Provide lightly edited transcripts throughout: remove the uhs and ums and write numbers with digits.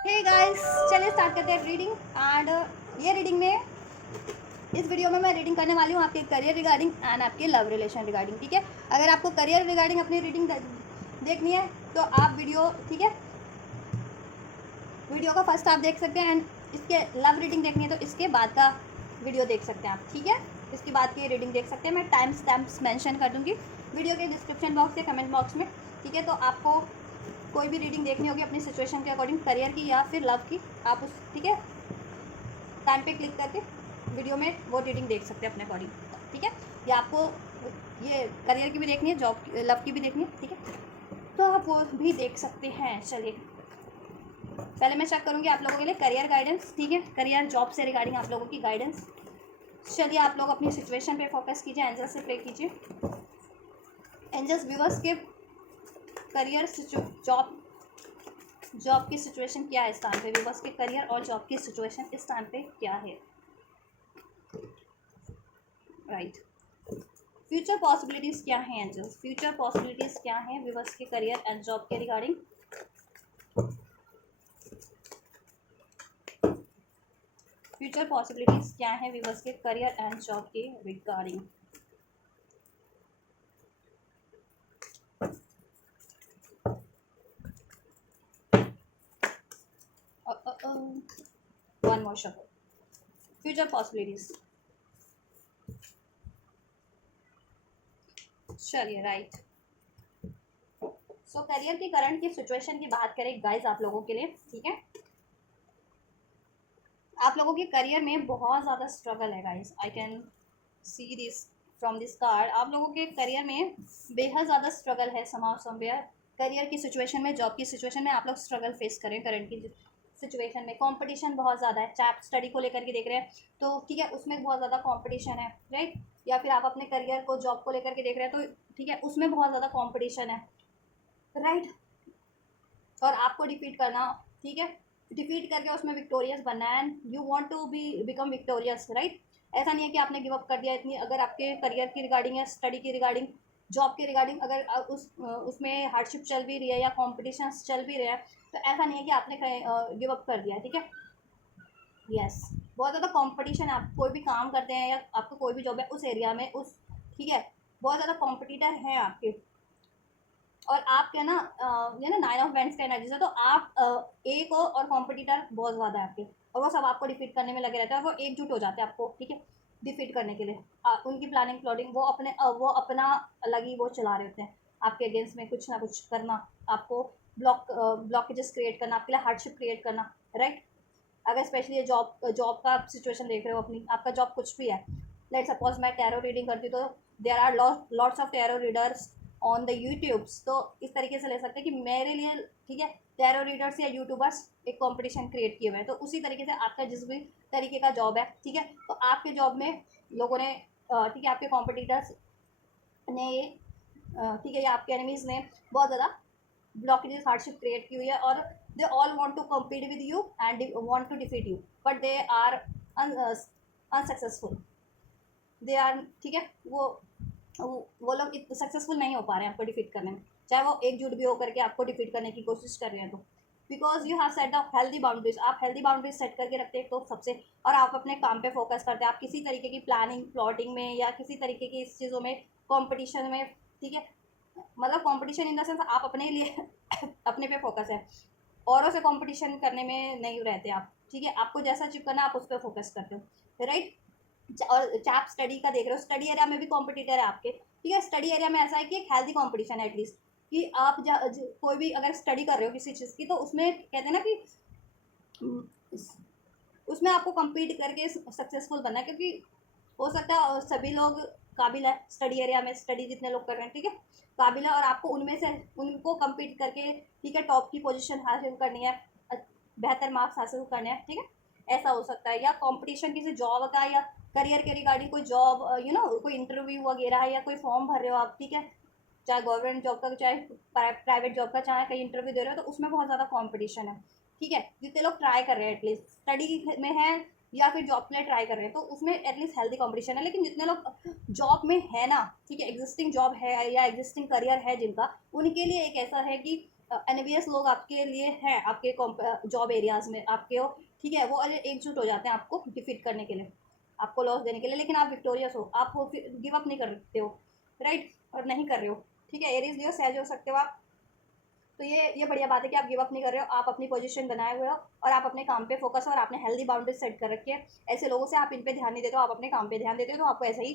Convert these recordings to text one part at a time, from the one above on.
Hey guys, चलिए start करते हैं रीडिंग। एंड ये रीडिंग में, इस वीडियो में मैं रीडिंग करने वाली हूँ आपके करियर रिगार्डिंग एंड आपके लव रिलेशन रिगार्डिंग। ठीक है, अगर आपको करियर रिगार्डिंग अपनी रीडिंग देखनी है तो आप वीडियो, ठीक है, वीडियो का फर्स्ट आप देख सकते हैं। एंड इसके लव रीडिंग देखनी है तो इसके बाद का वीडियो देख सकते हैं आप। ठीक है, इसके बाद की रीडिंग देख सकते हैं। मैं टाइम स्टैम्प्स मेंशन कर दूँगी वीडियो के डिस्क्रिप्शन बॉक्स या कमेंट बॉक्स में। ठीक है, तो आपको कोई भी रीडिंग देखनी होगी अपनी सिचुएशन के अकॉर्डिंग, करियर की या फिर लव की, आप उस, ठीक है, टाइम पे क्लिक करके वीडियो में वो रीडिंग देख सकते हैं अपने अकॉर्डिंग। ठीक है, या आपको ये करियर की भी देखनी है, जॉब लव की भी देखनी है, ठीक है, तो आप वो भी देख सकते हैं। चलिए, पहले मैं चेक करूँगी आप लोगों के लिए करियर गाइडेंस। ठीक है, करियर जॉब से रिगार्डिंग आप लोगों की गाइडेंस। चलिए, आप लोग अपनी सिचुएशन पे फोकस कीजिए, एंजल से प्रे कीजिए। एंजल्स व्यूअर्स के करियर जॉब की सिचुएशन क्या है इस टाइम पे, व्यूअर्स के करियर और जॉब की सिचुएशन इस टाइम पे क्या है। राइट, फ्यूचर पॉसिबिलिटीज़ क्या हैं एंजल्स, फ्यूचर पॉसिबिलिटीज़ क्या हैं व्यूअर्स के करियर एंड जॉब के रिगार्डिंग। फ्यूचर पॉसिबिलिटीज़ क्या हैं व्यूअर्स के करियर एंड जॉब के regarding. One more shuffle, future possibilities. चलिए, राइट, सो करियर की करंट की सिचुएशन की बात करें गाइज आप लोगों के लिए। ठीक है, आप लोगों के करियर में बहुत ज़्यादा स्ट्रगल है guys. I can see this from this card. आप लोगों के करियर में बेहद ज़्यादा स्ट्रगल है समाउ समवेयर। करियर की सिचुएशन में, जॉब की सिचुएशन में आप लोग स्ट्रगल फेस करें करंट की सिचुएशन में। कंपटीशन बहुत ज़्यादा है, चाहे आप स्टडी को लेकर के देख रहे हैं तो ठीक है, उसमें बहुत ज़्यादा कंपटीशन है, राइट, या फिर आप अपने करियर को, जॉब को लेकर के देख रहे हैं तो ठीक है, उसमें बहुत ज़्यादा कंपटीशन है, राइट, और आपको डिफीट करना, ठीक है, डिफीट करके उसमें विक्टोरियस बनना है and you want to be become victorious, right. ऐसा नहीं है कि आपने गिव अप कर दिया इतनी, अगर आपके करियर की रिगार्डिंग या स्टडी की रिगार्डिंग, जॉब के रिगार्डिंग अगर उसमें हार्डशिप चल भी रही है या कॉम्पिटिशन चल भी रहे हैं तो ऐसा नहीं है कि आपने गिव अप कर दिया है। ठीक है, यस, बहुत ज़्यादा कंपटीशन है। आप कोई भी काम करते हैं या आपको कोई भी जॉब है उस एरिया में, उस, ठीक है, बहुत ज़्यादा कॉम्पिटिटर हैं आपके। और आप क्या ना, ये ना नाइन ऑफ वेंट्स का एनर्जी से, तो आप एक हो और कॉम्पिटिटर बहुत ज़्यादा है आपके, और वो सब आपको डिफीट करने में लगे रहते हैं और वो एकजुट हो जाते हैं आपको, ठीक है, डिफीट करने के लिए। उनकी प्लानिंग प्लॉटिंग, वो अपना अलग ही वो चला रहे होते हैं आपके अगेंस्ट में, कुछ ना कुछ करना, आपको ब्लॉकेजेस क्रिएट करना, आपके लिए हार्डशिप क्रिएट करना, राइट। अगर स्पेशली ये जॉब जॉब का सिचुएशन देख रहे हो अपनी, आपका जॉब कुछ भी है, लेट सपोज मैं टैरो रीडिंग करती हूँ तो there are lots of tarot readers on the YouTubes, तो इस तरीके से ले सकते हैं कि मेरे लिए, ठीक है, टैरो रीडर्स या यूट्यूबर्स एक कंपटीशन क्रिएट किए हुए हैं, तो उसी तरीके से आपका जिस भी तरीके का जॉब है, ठीक है, तो आपके जॉब में लोगों ने, ठीक है, आपके कॉम्पिटिटर्स ने ये, ठीक है, या आपके एनिमीज ने बहुत ज़्यादा blockages, hardship क्रिएट की हुई है, और they all want to compete with you and want to defeat you, but they are unsuccessful, they are, ठीक है, वो लोग सक्सेसफुल नहीं हो पा रहे हैं आपको डिफीट करने में, चाहे वो एकजुट भी होकर के आपको डिफीट करने की कोशिश कर रहे हैं तो, because you have set the healthy boundaries, आप हेल्दी बाउंड्रीज सेट करके रखते हैं तो सबसे, और आप अपने काम पे फोकस करते हैं, आप किसी तरीके की प्लानिंग प्लॉटिंग में या किसी तरीके की इस चीज़ों में, कॉम्पिटिशन में, ठीक है, मतलब कंपटीशन इन द सेंस आप अपने लिए अपने पे फोकस है, औरों से कंपटीशन करने में नहीं रहते आप, ठीक है, आपको जैसा अचीव करना आप उस पर फोकस करते हो, राइट। और आप स्टडी का देख रहे हो, स्टडी एरिया में भी कॉम्पिटिटर है आपके, ठीक है, स्टडी एरिया में ऐसा है कि एक हेल्दी कॉम्पिटिशन है एटलीस्ट, कि आप कोई भी अगर स्टडी कर रहे हो किसी चीज़ की तो उसमें कहते हैं ना कि उसमें आपको कम्पीट करके सक्सेसफुल बनना है, क्योंकि हो सकता है सभी लोग काबिल है स्टडी एरिया में, स्टडी जितने लोग कर रहे हैं, ठीक है, काबिल है, और आपको उनमें से उनको कम्पीट करके, ठीक है, टॉप की पोजीशन हासिल करनी है, बेहतर मार्क्स हासिल करने हैं, ठीक है, ऐसा हो सकता है। या कंपटीशन किसी जॉब का या करियर के रिगार्डिंग कोई जॉब, कोई इंटरव्यू वगैरह है या कोई फॉर्म भर रहे हो आप, ठीक है, चाहे गवर्नमेंट जॉब का चाहे प्राइवेट जॉब का, चाहे कहीं इंटरव्यू दे रहे हो तो उसमें बहुत ज़्यादा कॉम्पिटिशन है, ठीक है, जितने लोग ट्राई कर रहे हैं एटलीस्ट स्टडी में है या फिर जॉब के लिए ट्राई कर रहे हैं तो उसमें एटलीस्ट हेल्दी कंपटीशन है, लेकिन जितने लोग जॉब में है ना, ठीक है, एग्जिस्टिंग जॉब है या एग्जिस्टिंग करियर है जिनका, उनके लिए एक ऐसा है कि एनवीएस लोग आपके लिए हैं, आपके जॉब एरियाज में आपके हो, ठीक है, वो एकजुट हो जाते हैं आपको डिफीट करने के लिए, आपको लॉस देने के लिए, लेकिन आप विक्टोरियस हो, आप गिव अप नहीं करते हो, राइट, और नहीं कर रहे हो, ठीक है। एरीज लियो सहज हो सकते हो आप, तो ये बढ़िया बात है कि आप गिव अप नहीं कर रहे हो, आप अपनी पोजीशन बनाए हुए हो और आप अपने काम पे फोकस हो और आपने हेल्दी बाउंड्री सेट कर रखी है। ऐसे लोगों से आप इन पे ध्यान नहीं देते हो, आप अपने काम पे ध्यान देते हो, तो आपको ऐसा ही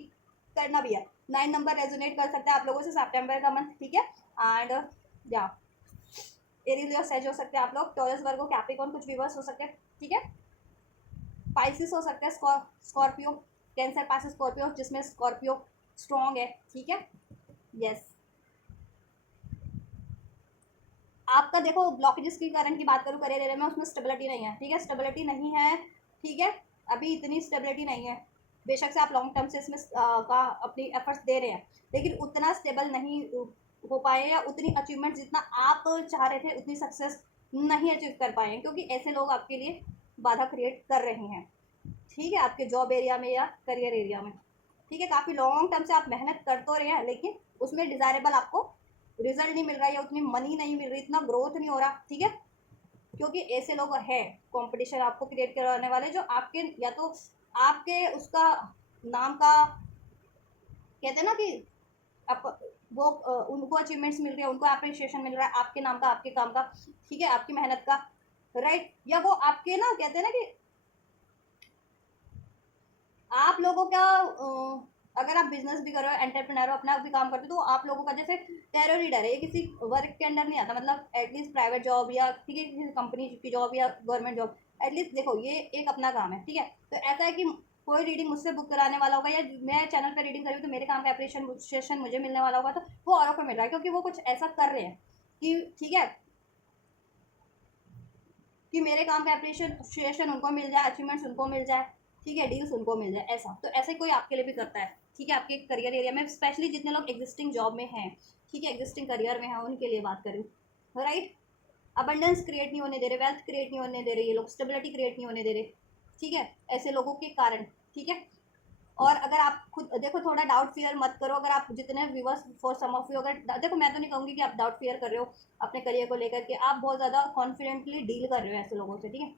करना भी है। 9 नंबर रेजोनेट कर सकता है आप लोगों से, सितंबर का मंथ, ठीक है। एंड या एरीज और सेज हो सकते हैं आप लोग, टॉरस वर्गो कैप्रिकॉर्न कुछ व्यूअर्स हो सकते हैं, ठीक है। पाइसिस हो सकता है, स्कॉर्पियो, कैंसर पास स्कॉर्पियो जिसमें स्कॉर्पियो स्ट्रॉन्ग है, ठीक है। यस, आपका देखो ब्लॉकेजेस की करंट की बात करूँ करियर एरिया में, उसमें स्टेबिलिटी नहीं है, ठीक है, स्टेबिलिटी नहीं है, ठीक है, अभी इतनी स्टेबिलिटी नहीं है। बेशक से आप लॉन्ग टर्म से इसमें का अपनी एफर्ट्स दे रहे हैं, लेकिन उतना स्टेबल नहीं हो पाए, या उतनी अचीवमेंट जितना आप चाह रहे थे उतनी सक्सेस नहीं अचीव कर पाए, क्योंकि ऐसे लोग आपके लिए बाधा क्रिएट कर रहे हैं, ठीक है, आपके जॉब एरिया में या करियर एरिया में, ठीक है। काफ़ी लॉन्ग टर्म से आप मेहनत कर तो रहे हैं, लेकिन उसमें डिज़ायरेबल आपको रिजल्ट नहीं मिल रहा, या उतनी मनी नहीं मिल रही, इतना ग्रोथ नहीं हो रहा, ठीक है, क्योंकि ऐसे लोग हैं कंपटीशन आपको क्रिएट करवाने वाले, जो आपके या तो आपके उसका नाम का कहते हैं ना कि आप वो उनको अचीवमेंट्स मिल रही है, उनको अप्रिशिएशन मिल रहा है आपके नाम का, आपके काम का, ठीक है, आपकी मेहनत का, राइट, या वो आपके ना कहते हैं ना कि आप लोगों का अगर आप बिजनेस भी कर रहे हो, एंटरप्रेन्योर हो, अपना भी काम करते हो, तो आप लोगों का जैसे टेरर रीडर है, ये किसी वर्क के अंडर नहीं आता, मतलब एटलीस्ट प्राइवेट जॉब या ठीक है किसी कंपनी की जॉब या गवर्नमेंट जॉब, एटलीस्ट देखो ये एक अपना काम है, ठीक है। तो ऐसा है कि कोई रीडिंग मुझसे बुक कराने वाला होगा, या मैं चैनल पर रीडिंग करी तो मेरे काम का अप्रिशिएशन मुझे मिलने वाला होगा, तो वो औरों को मिल रहा है, क्योंकि वो कुछ ऐसा कर रहे हैं कि ठीक है कि मेरे काम का अप्रिशिएशन उनको मिल जाए, अचीवमेंट्स उनको मिल जाए, ठीक है, डील्स उनको मिल जाए, ऐसा तो ऐसे कोई आपके लिए भी करता है, ठीक है, आपके करियर एरिया में, स्पेशली जितने लोग एग्जिस्टिंग जॉब में हैं, ठीक है, एग्जिस्टिंग करियर में हैं, उनके लिए बात करूँ, राइट। अबंडेंस क्रिएट नहीं होने दे रहे, वेल्थ क्रिएट नहीं होने दे रहे, ये लोग स्टेबिलिटी क्रिएट नहीं होने दे रहे, ठीक है, ऐसे लोगों के कारण, ठीक है। और अगर आप खुद देखो, थोड़ा डाउट फियर मत करो, अगर आप जितने viewers for some of you, अगर देखो मैं तो नहीं कहूँगी कि आप डाउट फियर कर रहे हो अपने करियर को लेकर के, आप बहुत ज़्यादा कॉन्फिडेंटली डील कर रहे हो ऐसे लोगों से, ठीक है।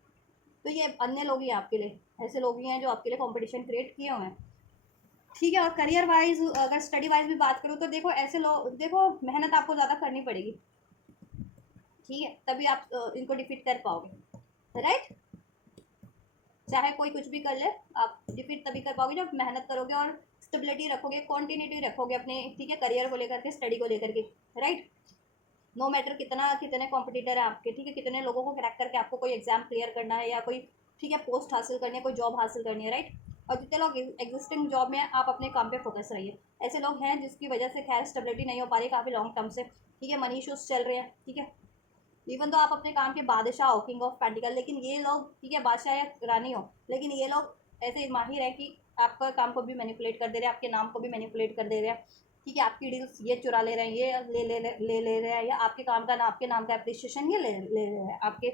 तो ये अन्य लोग ही आपके लिए, ऐसे लोग ही हैं जो आपके लिए कंपटीशन क्रिएट किए हुए हैं, ठीक है। और करियर वाइज अगर स्टडी वाइज भी बात करूँ, तो देखो ऐसे लोग, देखो मेहनत आपको ज़्यादा करनी पड़ेगी, ठीक है, तभी आप इनको डिफीट कर पाओगे, राइट। चाहे कोई कुछ भी कर ले, आप डिफीट तभी कर पाओगे जब मेहनत करोगे और स्टेबिलिटी रखोगे, कॉन्टिन्यूटी रखोगे अपने, ठीक है, करियर को लेकर के, स्टडी को लेकर के, राइट। नो मैटर कितने कॉम्पिटिटर है आपके, ठीक है, कितने लोगों को क्रैक करके आपको कोई एग्जाम क्लियर करना है, या कोई ठीक है पोस्ट हासिल करनी है, कोई जॉब हासिल करनी है, राइट। और जितने लोग एग्जिस्टिंग जॉब में, आप अपने काम पे फोकस रहिए। ऐसे लोग हैं जिसकी वजह से खैर स्टेबिलिटी नहीं हो पा रही काफ़ी लॉन्ग टर्म से, ठीक है, मनी इशूज चल रहे हैं, ठीक है। इवन तो आप अपने काम के बादशाह हो, किंग ऑफ पेंटिकल, लेकिन ये लोग ठीक है बादशाह या रानी हो, लेकिन ये लोग ऐसे माहिर है कि आपका काम को भी मैनिपुलेट कर दे रहे हैं, आपके नाम को भी मैनिपुलेट कर दे रहे हैं, ठीक है, आपकी डील्स ये चुरा ले रहे हैं, ये ले रहे हैं, या आपके काम का आपके नाम का अप्रिशिएशन ये ले रहे हैं, आपके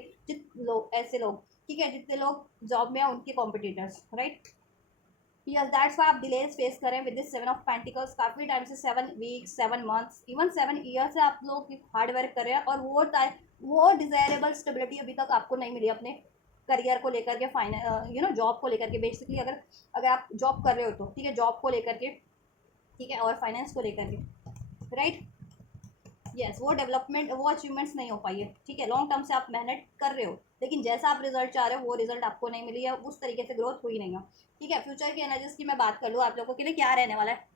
लोग ऐसे लोग, ठीक है, जितने लोग जॉब में हैं उनके competitors, right. Yes, that's why आप डिलेज फेस करें विद दिस 7 ऑफ पेंटिकल्स, काफ़ी टाइम से 7 वीक्स, 7 मंथ्स, इवन 7 ईयर से आप लोग हार्ड वर्क कर रहे हैं, और वो डिजायरेबल स्टेबिलिटी अभी तक आपको नहीं मिली अपने करियर को लेकर के, जॉब को लेकर के, बेसिकली अगर अगर आप जॉब कर रहे हो तो ठीक है, जॉब को लेकर के, ठीक है, और फाइनेंस को लेकर के, राइट। यस, वो डेवलपमेंट, वो अचीवमेंट्स नहीं हो पाई है, ठीक है, लॉन्ग टर्म से आप मेहनत कर रहे हो, लेकिन जैसा आप रिजल्ट चाह रहे हो वो रिजल्ट आपको नहीं मिली है, उस तरीके से ग्रोथ हुई नहीं है, ठीक है। फ्यूचर की एनर्जीज की मैं बात कर लूँ, आप लोगों के लिए क्या रहने वाला है।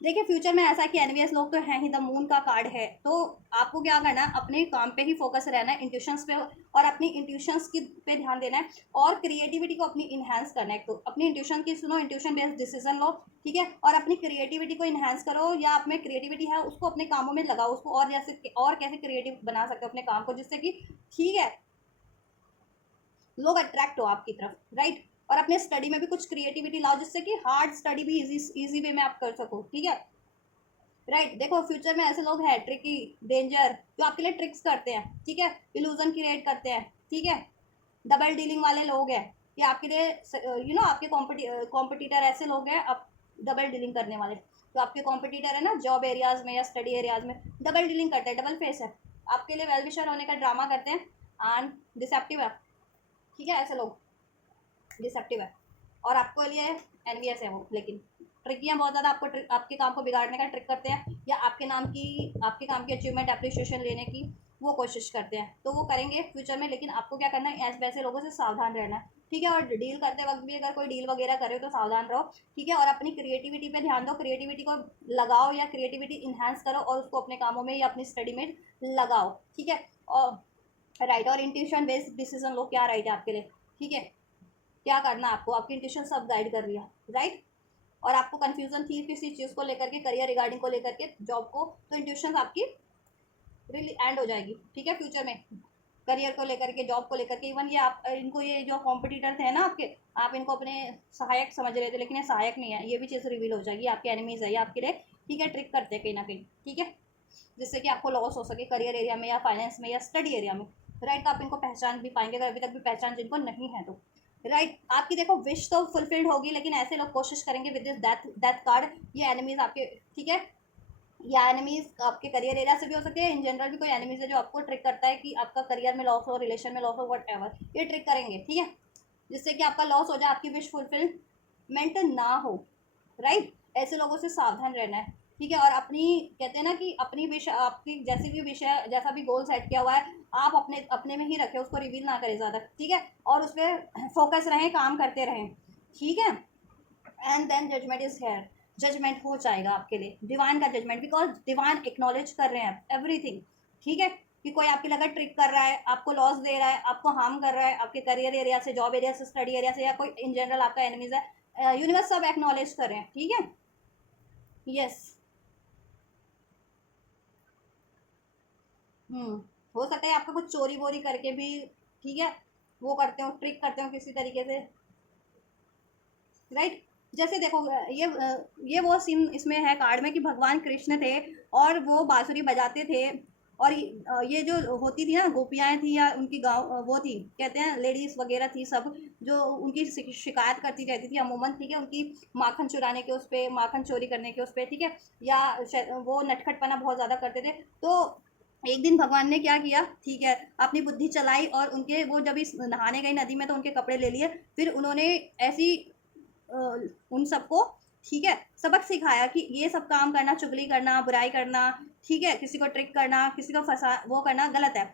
देखिए फ्यूचर में ऐसा कि एनवीएस लोग तो हैं ही, द मून का कार्ड है, तो आपको क्या करना है, अपने काम पे ही फोकस रहना है, इंट्यूशंस पे, और अपनी इंट्यूशंस की पे ध्यान देना है, और क्रिएटिविटी को अपनी इन्हांस करना है। तो अपनी इंट्यूशन की सुनो, इंट्यूशन बेस्ड डिसीजन लो, ठीक है, और अपनी क्रिएटिविटी को इन्हांस करो, या आप में क्रिएटिविटी है उसको अपने कामों में लगाओ, उसको और जैसे और कैसे क्रिएटिव बना सकते हो अपने काम को, जिससे कि ठीक है लोग अट्रैक्ट हो आपकी तरफ, राइट। और अपने स्टडी में भी कुछ क्रिएटिविटी लाओ, जिससे कि हार्ड स्टडी भी इजी वे में आप कर सको, ठीक है, राइट। देखो फ्यूचर में ऐसे लोग हैं ट्रिकी, डेंजर, जो आपके लिए ट्रिक्स करते हैं, ठीक है, इल्यूजन क्रिएट करते हैं, ठीक है, डबल डीलिंग वाले लोग हैं, ये आपके लिए आपके कॉम्पिटिटर ऐसे लोग हैं, आप डबल डीलिंग करने वाले, तो आपके कॉम्पिटिटर है ना जॉब एरियाज में या स्टडी एरियाज में, डबल डीलिंग करते हैं, डबल फेस है, आपके लिए वेल विशर होने का ड्रामा करते हैं एंड डिसेप्टिव है, ठीक है, ऐसे लोग डिसेप्टिव है और आपको लिए एनवीएस है वो, लेकिन ट्रिकियाँ बहुत ज़्यादा आपको आपके काम को बिगाड़ने का ट्रिक करते हैं या आपके काम की अचीवमेंट अप्रिशिएशन लेने की वो कोशिश करते हैं, तो वो करेंगे फ्यूचर में। लेकिन आपको क्या करना है, ऐसे वैसे लोगों से सावधान रहना है, ठीक है। और डील करते वक्त भी अगर कोई डील वगैरह करे तो सावधान रहो, ठीक है। और अपनी क्रिएटिविटी पे ध्यान दो, क्रिएटिविटी को लगाओ या क्रिएटिविटी इन्हांस करो और उसको अपने कामों में या अपनी स्टडी में लगाओ, ठीक है। और राइट और इंट्यूशन बेस्ड डिसीजन लो, क्या राइट है आपके लिए, ठीक है, क्या करना है आपको, आपकी इंट्यूशन सब गाइड कर रही है, राइट। और आपको कंफ्यूजन थी किसी चीज़ को लेकर के, करियर रिगार्डिंग को लेकर के, जॉब को, तो इंट्यूशन आपकी एंड हो जाएगी, ठीक है, फ्यूचर में करियर को लेकर के, जॉब को लेकर के। इवन ये आप इनको, ये जो कॉम्पिटिटर थे ना आपके, आप इनको अपने सहायक समझ रहे थे, लेकिन ये सहायक नहीं है, ये भी चीज़ रिवील हो जाएगी, आपके एनिमीज है ये आपके लिए, ठीक है, ट्रिक करते हैं कहीं ना कहीं, ठीक है, जिससे कि आपको लॉस हो सके करियर एरिया में या फाइनेंस में या स्टडी एरिया में, राइट। तो आप इनको पहचान भी पाएंगे अगर अभी तक भी पहचान जिनको नहीं है तो, राइट। आपकी देखो विश तो फुलफिल्ड होगी, लेकिन ऐसे लोग कोशिश करेंगे with this death death card, ये एनिमीज आपके, ठीक है, या एनिमीज आपके करियर एरिया से भी हो सकते हैं, इन जनरल भी कोई एनिमीज है जो आपको ट्रिक करता है कि आपका करियर में लॉस हो, रिलेशन में लॉस हो, वट एवर, ये ट्रिक करेंगे, ठीक है, जिससे कि आपका लॉस हो जाए, आपकी विश फुलफिलमेंट ना हो, राइट। ऐसे लोगों से सावधान रहना है, ठीक है। और अपनी, कहते हैं ना कि अपनी विश, आपकी जैसी भी विश है, जैसा भी गोल सेट किया हुआ है, आप अपने अपने में ही रखें, उसको रिवील ना करें ज़्यादा, ठीक है। और उस पर फोकस रहें, काम करते रहें, ठीक है। And then judgement is here, judgement हो जाएगा आपके लिए, डिवाइन का जजमेंट, बिकॉज डिवाइन एक्नॉलेज कर रहे हैं एवरीथिंग, ठीक है। कि कोई आपकी लगा ट्रिक कर रहा है, आपको लॉस दे रहा है, आपको हार्म कर रहा है, आपके करियर एरिया से, जॉब एरिया से, स्टडी एरिया से, या कोई इन जनरल आपका एनिमीज है, यूनिवर्स सब एक्नॉलेज कर रहे हैं, ठीक है, यस। हम्म, हो सकता है आपका कुछ चोरी वोरी करके भी, ठीक है, वो करते हो, ट्रिक करते हो किसी तरीके से, राइट। जैसे देखो ये वो सीन इसमें है कार्ड में कि भगवान कृष्ण थे और वो बांसुरी बजाते थे, और ये जो होती थी ना गोपियाँ थी या उनकी गाँव वो थी, कहते हैं लेडीज वगैरह थी सब, जो उनकी शिकायत करती रहती थी अमूमन, ठीक है, उनकी माखन चुराने के उस पर, माखन चोरी करने के उस पर, ठीक है, या वो नटखटपना बहुत ज़्यादा करते थे। तो एक दिन भगवान ने क्या किया, ठीक है, अपनी बुद्धि चलाई और उनके वो जब इस नहाने गई नदी में तो उनके कपड़े ले लिए, फिर उन्होंने ऐसी उन सबको, ठीक है, सबक सिखाया कि ये सब काम करना, चुगली करना, बुराई करना, ठीक है, किसी को ट्रिक करना, किसी को फंसा वो करना गलत है।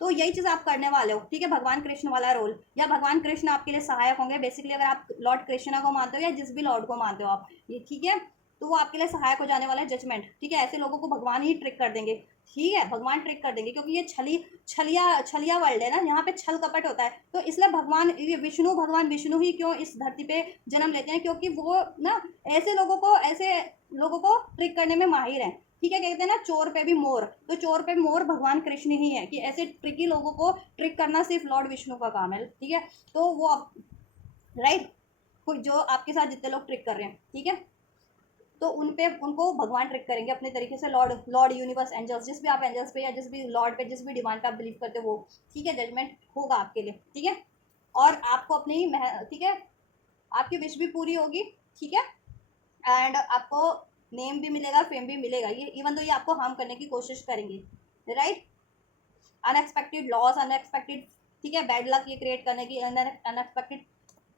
तो यही चीज़ आप करने वाले हो, ठीक है, भगवान कृष्ण वाला रोल, या भगवान कृष्ण आपके लिए सहायक होंगे बेसिकली, अगर आप लॉर्ड कृष्णा को मानते हो या जिस भी लॉर्ड को मानते हो आप, ये ठीक है, तो वो आपके लिए सहायक हो जाने वाला है, जजमेंट, ठीक है। ऐसे लोगों को भगवान ही ट्रिक कर देंगे, ठीक है, भगवान ट्रिक कर देंगे, क्योंकि ये छलिया छलिया वर्ल्ड है ना, यहाँ पे छल कपट होता है, तो इसलिए भगवान, ये विष्णु, भगवान विष्णु ही क्यों इस धरती पे जन्म लेते हैं, क्योंकि वो ना ऐसे लोगों को ट्रिक करने में माहिर हैं, ठीक है। कहते हैं ना चोर पे भी मोर, तो चोर पे मोर भगवान कृष्ण ही है, कि ऐसे ट्रिकी लोगों को ट्रिक करना सिर्फ लॉर्ड विष्णु का काम है, ठीक है। तो वो, राइट, जो आपके साथ जितने लोग ट्रिक कर रहे हैं, ठीक है, तो उनको भगवान ट्रिक करेंगे अपने तरीके से, लॉर्ड लॉर्ड यूनिवर्स एंजल्स, जिस भी आप एंजल्स पे या जिस भी लॉर्ड पे, जिस भी डिवाइन पे आप बिलीव करते हो वो, ठीक है, जजमेंट होगा आपके लिए, ठीक है। और आपको अपनी ठीक है, आपकी विश भी पूरी होगी, ठीक है, एंड आपको नेम भी मिलेगा, फेम भी मिलेगा, ये इवन तो ये आपको हार्म करने की कोशिश करेंगे, राइट। अनएक्सपेक्टेड लॉस, अनएक्सपेक्टेड, ठीक है, बैड लक ये क्रिएट करने की, अनएक्सपेक्टेड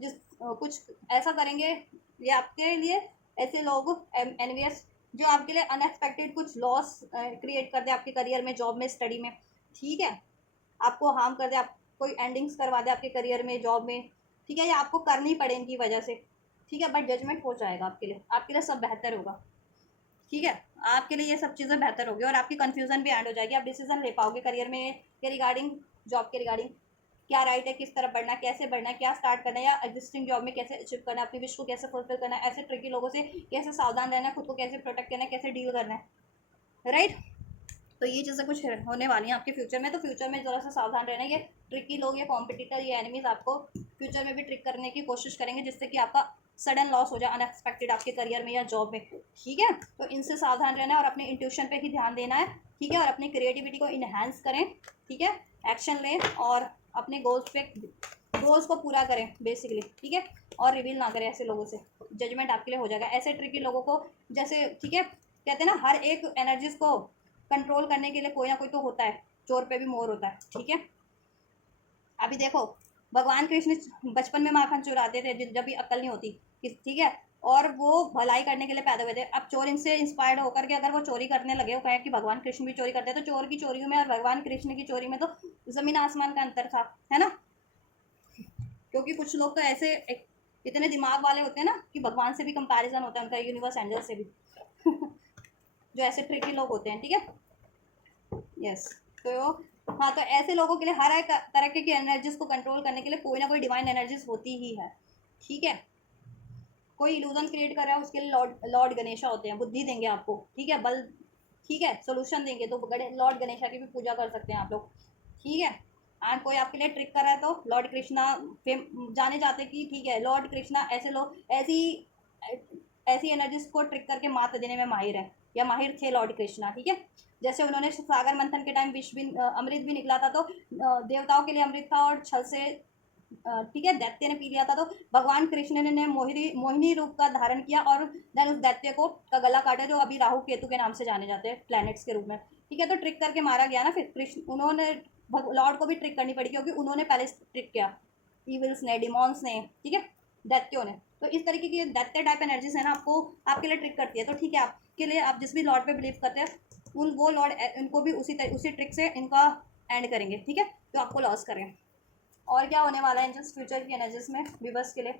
जिस कुछ ऐसा करेंगे ये आपके लिए, ऐसे लोग एनवीएस जो आपके लिए अनएक्सपेक्टेड कुछ लॉस क्रिएट कर दे आपके करियर में, जॉब में, स्टडी में, ठीक है, आपको हार्म कर दे, आप कोई एंडिंग्स करवा दे आपके करियर में, जॉब में, ठीक है, या आपको करनी पड़े इनकी वजह से, ठीक है, बट जजमेंट हो जाएगा आपके लिए सब बेहतर होगा, ठीक है, आपके लिए ये सब चीज़ें बेहतर होगी और आपकी कन्फ्यूजन भी एंड हो जाएगी, आप डिसीजन ले पाओगे करियर में के रिगार्डिंग, जॉब के रिगार्डिंग, क्या राइट है, किस तरफ बढ़ना, कैसे बढ़ना, क्या स्टार्ट करना है, या एग्जिस्टिंग जॉब में कैसे अचीव करना है, अपनी विश को कैसे फुलफिल करना है, ऐसे ट्रिकी लोगों से कैसे सावधान रहना है, खुद को कैसे प्रोटेक्ट करना है, कैसे डील करना है, राइट। तो ये चीज़ें कुछ होने वाली हैं आपके फ्यूचर में, तो फ्यूचर में ज़रा सा सावधान रहना, ये ट्रिकी लोग, ये कॉम्पिटिटर, ये एनिमीज आपको फ्यूचर में भी ट्रिक करने की कोशिश करेंगे, जिससे कि आपका सडन लॉस हो जाए अनएक्सपेक्टेड आपके करियर में या जॉब में, ठीक है। तो इनसे सावधान रहना है और अपने इंट्यूशन पे ही ध्यान देना है, ठीक है, और अपनी क्रिएटिविटी को इन्हांस करें, ठीक है, एक्शन लें और अपने गोल्स को पूरा करें बेसिकली, ठीक है, और रिवील ना करें ऐसे लोगों से, जजमेंट आपके लिए हो जाएगा ऐसे ट्रिकी लोगों को, जैसे, ठीक है, कहते हैं ना हर एक एनर्जीज को कंट्रोल करने के लिए कोई ना कोई तो होता है, चोर पे भी मोर होता है, ठीक है। अभी देखो, भगवान कृष्ण बचपन में माखन चुराते थे जब भी अक्ल नहीं होती, ठीक है, और वो भलाई करने के लिए पैदा हुए थे। अब चोर इनसे इंस्पायर्ड होकर के अगर वो चोरी करने लगे, वो कहें कि भगवान कृष्ण भी चोरी करते हैं, तो चोर की चोरियों में और भगवान कृष्ण की चोरी में तो जमीन आसमान का अंतर था, है ना। क्योंकि कुछ लोग तो ऐसे इतने दिमाग वाले होते हैं ना कि भगवान से भी कंपैरिजन होता है उनका, यूनिवर्स एंजल से भी जो ऐसे ट्रिकी लोग होते हैं, ठीक है। यस, तो हाँ, तो ऐसे लोगों के लिए हर एक तरह की एनर्जीज को कंट्रोल करने के लिए कोई ना कोई डिवाइन एनर्जीज होती ही है, ठीक है। कोई इल्यूजन क्रिएट कर रहा है, उसके लिए लॉर्ड लॉर्ड गणेशा होते हैं, बुद्धि देंगे आपको, ठीक है, बल, ठीक है, सोल्यूशन देंगे, तो लॉर्ड गणेशा की भी पूजा कर सकते हैं आप लोग, ठीक है। एंड कोई आपके लिए ट्रिक कर रहा है तो लॉर्ड कृष्णा जाने जाते कि ठीक है, लॉर्ड कृष्णा ऐसे लोग ऐसी ऐसी एनर्जीज को ट्रिक करके मात देने में माहिर है, या माहिर थे लॉर्ड कृष्णा, ठीक है। जैसे उन्होंने सागर मंथन के टाइम विष भी अमृत भी निकला था, तो देवताओं के लिए अमृत था और छल से, ठीक है, दैत्य ने पी लिया था, तो भगवान कृष्ण ने मोहिनी रूप का धारण किया और देन उस दैत्य को का गला काटा, जो अभी राहु केतु के नाम से जाने जाते हैं प्लैनेट्स के रूप में, ठीक है। तो ट्रिक करके मारा गया ना, फिर कृष्ण उन्होंने लॉर्ड को भी ट्रिक करनी पड़ी, क्योंकि उन्होंने पहले ट्रिक किया, ईविल्स ने, डिमॉन्स ने, ठीक है, दैत्यों ने। तो इस तरीके की दैत्य टाइप एनर्जीज है ना, आपको आपके लिए ट्रिक करती है, तो ठीक है, आपके लिए आप जिस भी लॉर्ड पे बिलीव करते हैं उन वो लॉर्ड इनको भी उसी ट्रिक से इनका एंड करेंगे, ठीक है, तो आपको लॉस करें। और क्या होने वाला है एंजल्स फ्यूचर की एनर्जीज में व्यूअर्स के लिए?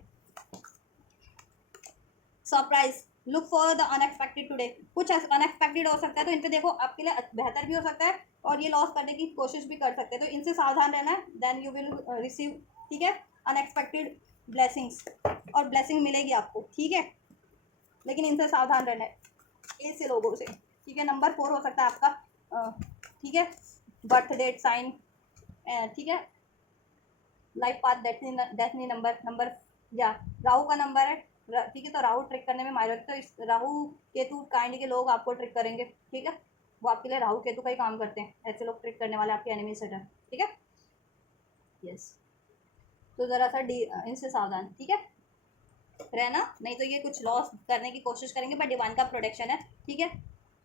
Surprise, look for the unexpected today. कुछ अनएक्सपेक्टेड हो सकता है, तो इन पे देखो आपके लिए बेहतर भी हो सकता है और ये लॉस करने की कोशिश भी कर सकते हैं, तो इनसे सावधान रहना है, देन यू विल रिसीव, ठीक है, अनएक्सपेक्टेड ब्लेसिंग्स, और ब्लेसिंग मिलेगी आपको, ठीक है, लेकिन इनसे सावधान रहना है ऐसे लोगों से, ठीक है। नंबर 4 हो सकता है आपका, ठीक है, बर्थ डेट साइन, ठीक है, लाइफ पाथ, डेस्टिनी नंबर या राहु का नंबर है, ठीक है, तो राहु ट्रिक करने में माहिर होते हैं, तो इस राहु केतु काइंड के लोग आपको ट्रिक करेंगे, ठीक है, वो आपके लिए राहु केतु का ही काम करते हैं, ऐसे लोग ट्रिक करने वाले आपके एनिमी सेट है, ठीक है। यस, तो ज़रा सा इनसे सावधान, ठीक है, रहना, नहीं तो ये कुछ लॉस करने की कोशिश करेंगे, बट डिवाइन का प्रोटेक्शन है, ठीक है,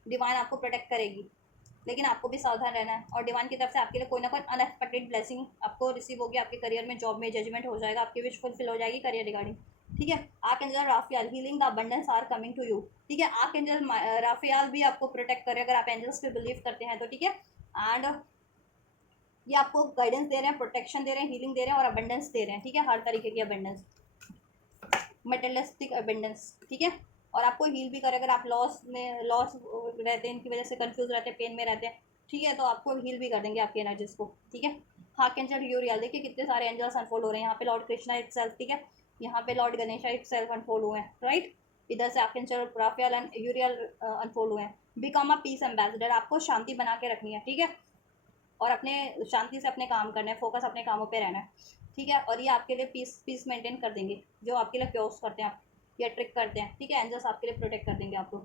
डिवाइन आपको प्रोटेक्ट करेगी, लेकिन आपको भी सावधान रहना है, और डिवाइन की तरफ से आपके लिए कोई ना कोई अनएक्सपेक्टेड ब्लेसिंग आपको रिसीव होगी, आपके करियर में, जॉब में जजमेंट हो जाएगा, आपकी विश फुलफिल हो जाएगी करियर रिगार्डिंग, ठीक है। Archangel Raphael, healing the abundance are coming to you, ठीक है, आर्कएंजल राफेल भी आपको प्रोटेक्ट करे अगर आप एंजल्स पे बिलीव करते हैं तो, ठीक है। एंड ये आपको गाइडेंस दे रहे हैं, प्रोटेक्शन दे रहे हैं, हीलिंग दे रहे हैं और अबंडेंस दे रहे हैं, ठीक है, हर तरीके की अबंडेंस, मटेरियलिस्टिक अबंडेंस, ठीक है। और आपको हील भी करे, अगर आप लॉस रहते हैं, इनकी वजह से कंफ्यूज रहते हैं, पेन में रहते हैं, ठीक है, तो आपको हील भी कर देंगे आपकी एनर्जीज को, ठीक है। आर्कएंजल यूरियल, देखिए कितने सारे एंजल्स अनफोल्ड हो रहे हैं, यहाँ पे लॉर्ड कृष्णा इटसेल्फ, ठीक है, यहाँ पे लॉर्ड गणेशा इटसेल्फ अनफोल्ड हुए हैं, राइट, इधर से archangel Raphael and Uriel unfold हुए हैं। बिकम अ पीस एम्बेसडर, आपको शांति बना के रखनी है, ठीक है, और अपने शांति से अपने काम करना है, फोकस अपने कामों पे रहना है, ठीक है। और ये आपके लिए पीस मेंटेन कर देंगे, जो आपके लिए क्योर्स करते हैं आप, या ट्रिक करते हैं, ठीक है, एंजल्स आपके लिए प्रोटेक्ट कर देंगे आपको,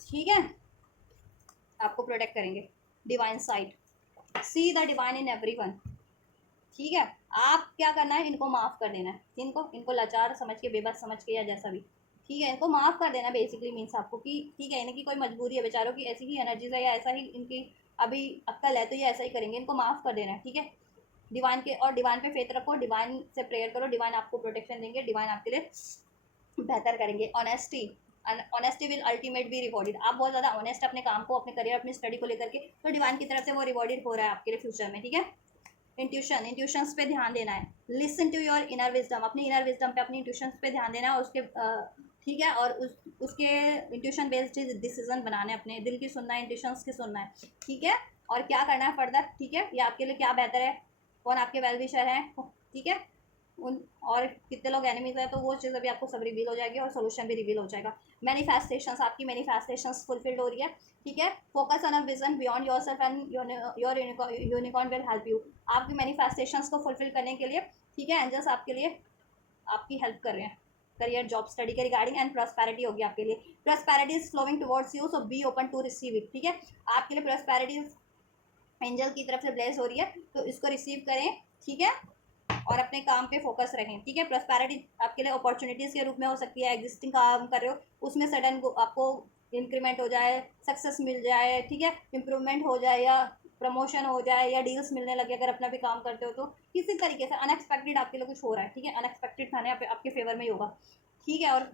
ठीक है, आपको प्रोटेक्ट करेंगे। Divine site, see the divine in everyone, ठीक है। आप क्या करना है, इनको माफ़ कर देना है, इनको इनको लाचार समझ के, बेबस समझ के, या जैसा भी, ठीक है, इनको माफ़ कर देना बेसिकली मीन्स आपको कि ठीक है, इनकी कोई मजबूरी है बेचारों की, ऐसी ही एनर्जीज है या ऐसा ही इनकी अभी अक्ल है, तो ये ऐसा ही करेंगे, इनको माफ़ कर देना है, ठीक है। डिवाइन के, और डिवाइन पे फेथ रखो, डिवाइन से प्रेयर करो, डिवाइन आपको प्रोटेक्शन देंगे, डिवाइन आपके लिए बेहतर करेंगे। Honesty, honesty will ultimate be rewarded, आप बहुत ज़्यादा ऑनेस्ट अपने काम को, अपने करियर, अपनी स्टडी को लेकर के, तो डिवाइन की तरफ से वो रिवॉर्डेड हो रहा है आपके लिए फ्यूचर में, ठीक है। इंट्यूशंस पे ध्यान देना है, listen to your inner wisdom, अपनी इनर विजडम पे, अपनी इंट्यूशंस पे ध्यान देना है, और उसके ठीक है, और उसके इंट्यूशन बेस्ड डिसीजन बनाने, अपने दिल की सुनना है, इंट्यूशंस की सुनना है, ठीक है। और क्या करना है फर्दर, ठीक है, ये आपके लिए क्या बेहतर है, कौन आपके वेल विशर हैं, ठीक है, उन और कितने लोग एनिमीज हैं, तो वो चीज़ अभी आपको सब रिवील हो जाएगी और सोल्यूशन भी रिवील हो जाएगा। मैनिफेस्टेशंस, आपकी मैनिफेस्टेशंस फुलफिल्ड हो रही है, ठीक है। Focus on a vision beyond your self and your unicorn will help you, आपकी मैनिफेस्टेशंस को फुलफिल करने के लिए, ठीक है, एंजल्स आपके लिए आपकी हेल्प कर रहे हैं, करियर, जॉब, स्टडी के रिगार्डिंग, एंड प्रॉस्पेरिटी होगी आपके लिए, prosperity is flowing towards you, so be open to receive it, ठीक है। आपके लिए प्रॉस्पेरिटी एंजल की तरफ से ब्लेस हो रही है, तो इसको रिसीव करें, ठीक है, और अपने काम पे फोकस रहें, ठीक है। प्रॉस्पेरिटी आपके लिए अपॉर्चुनिटीज़ के रूप में हो सकती है, एग्जिस्टिंग काम कर रहे हो उसमें सडन आपको इंक्रीमेंट हो जाए, सक्सेस मिल जाए, ठीक है, इम्प्रूवमेंट हो जाए, या प्रमोशन हो जाए या डील्स मिलने लगे अगर अपना भी काम करते हो तो किसी तरीके से अनएक्सपेक्टेड आपके लिए कुछ हो रहा है, ठीक है, अनएक्सपेक्टेड था ना आपके फेवर में ही होगा, ठीक है। और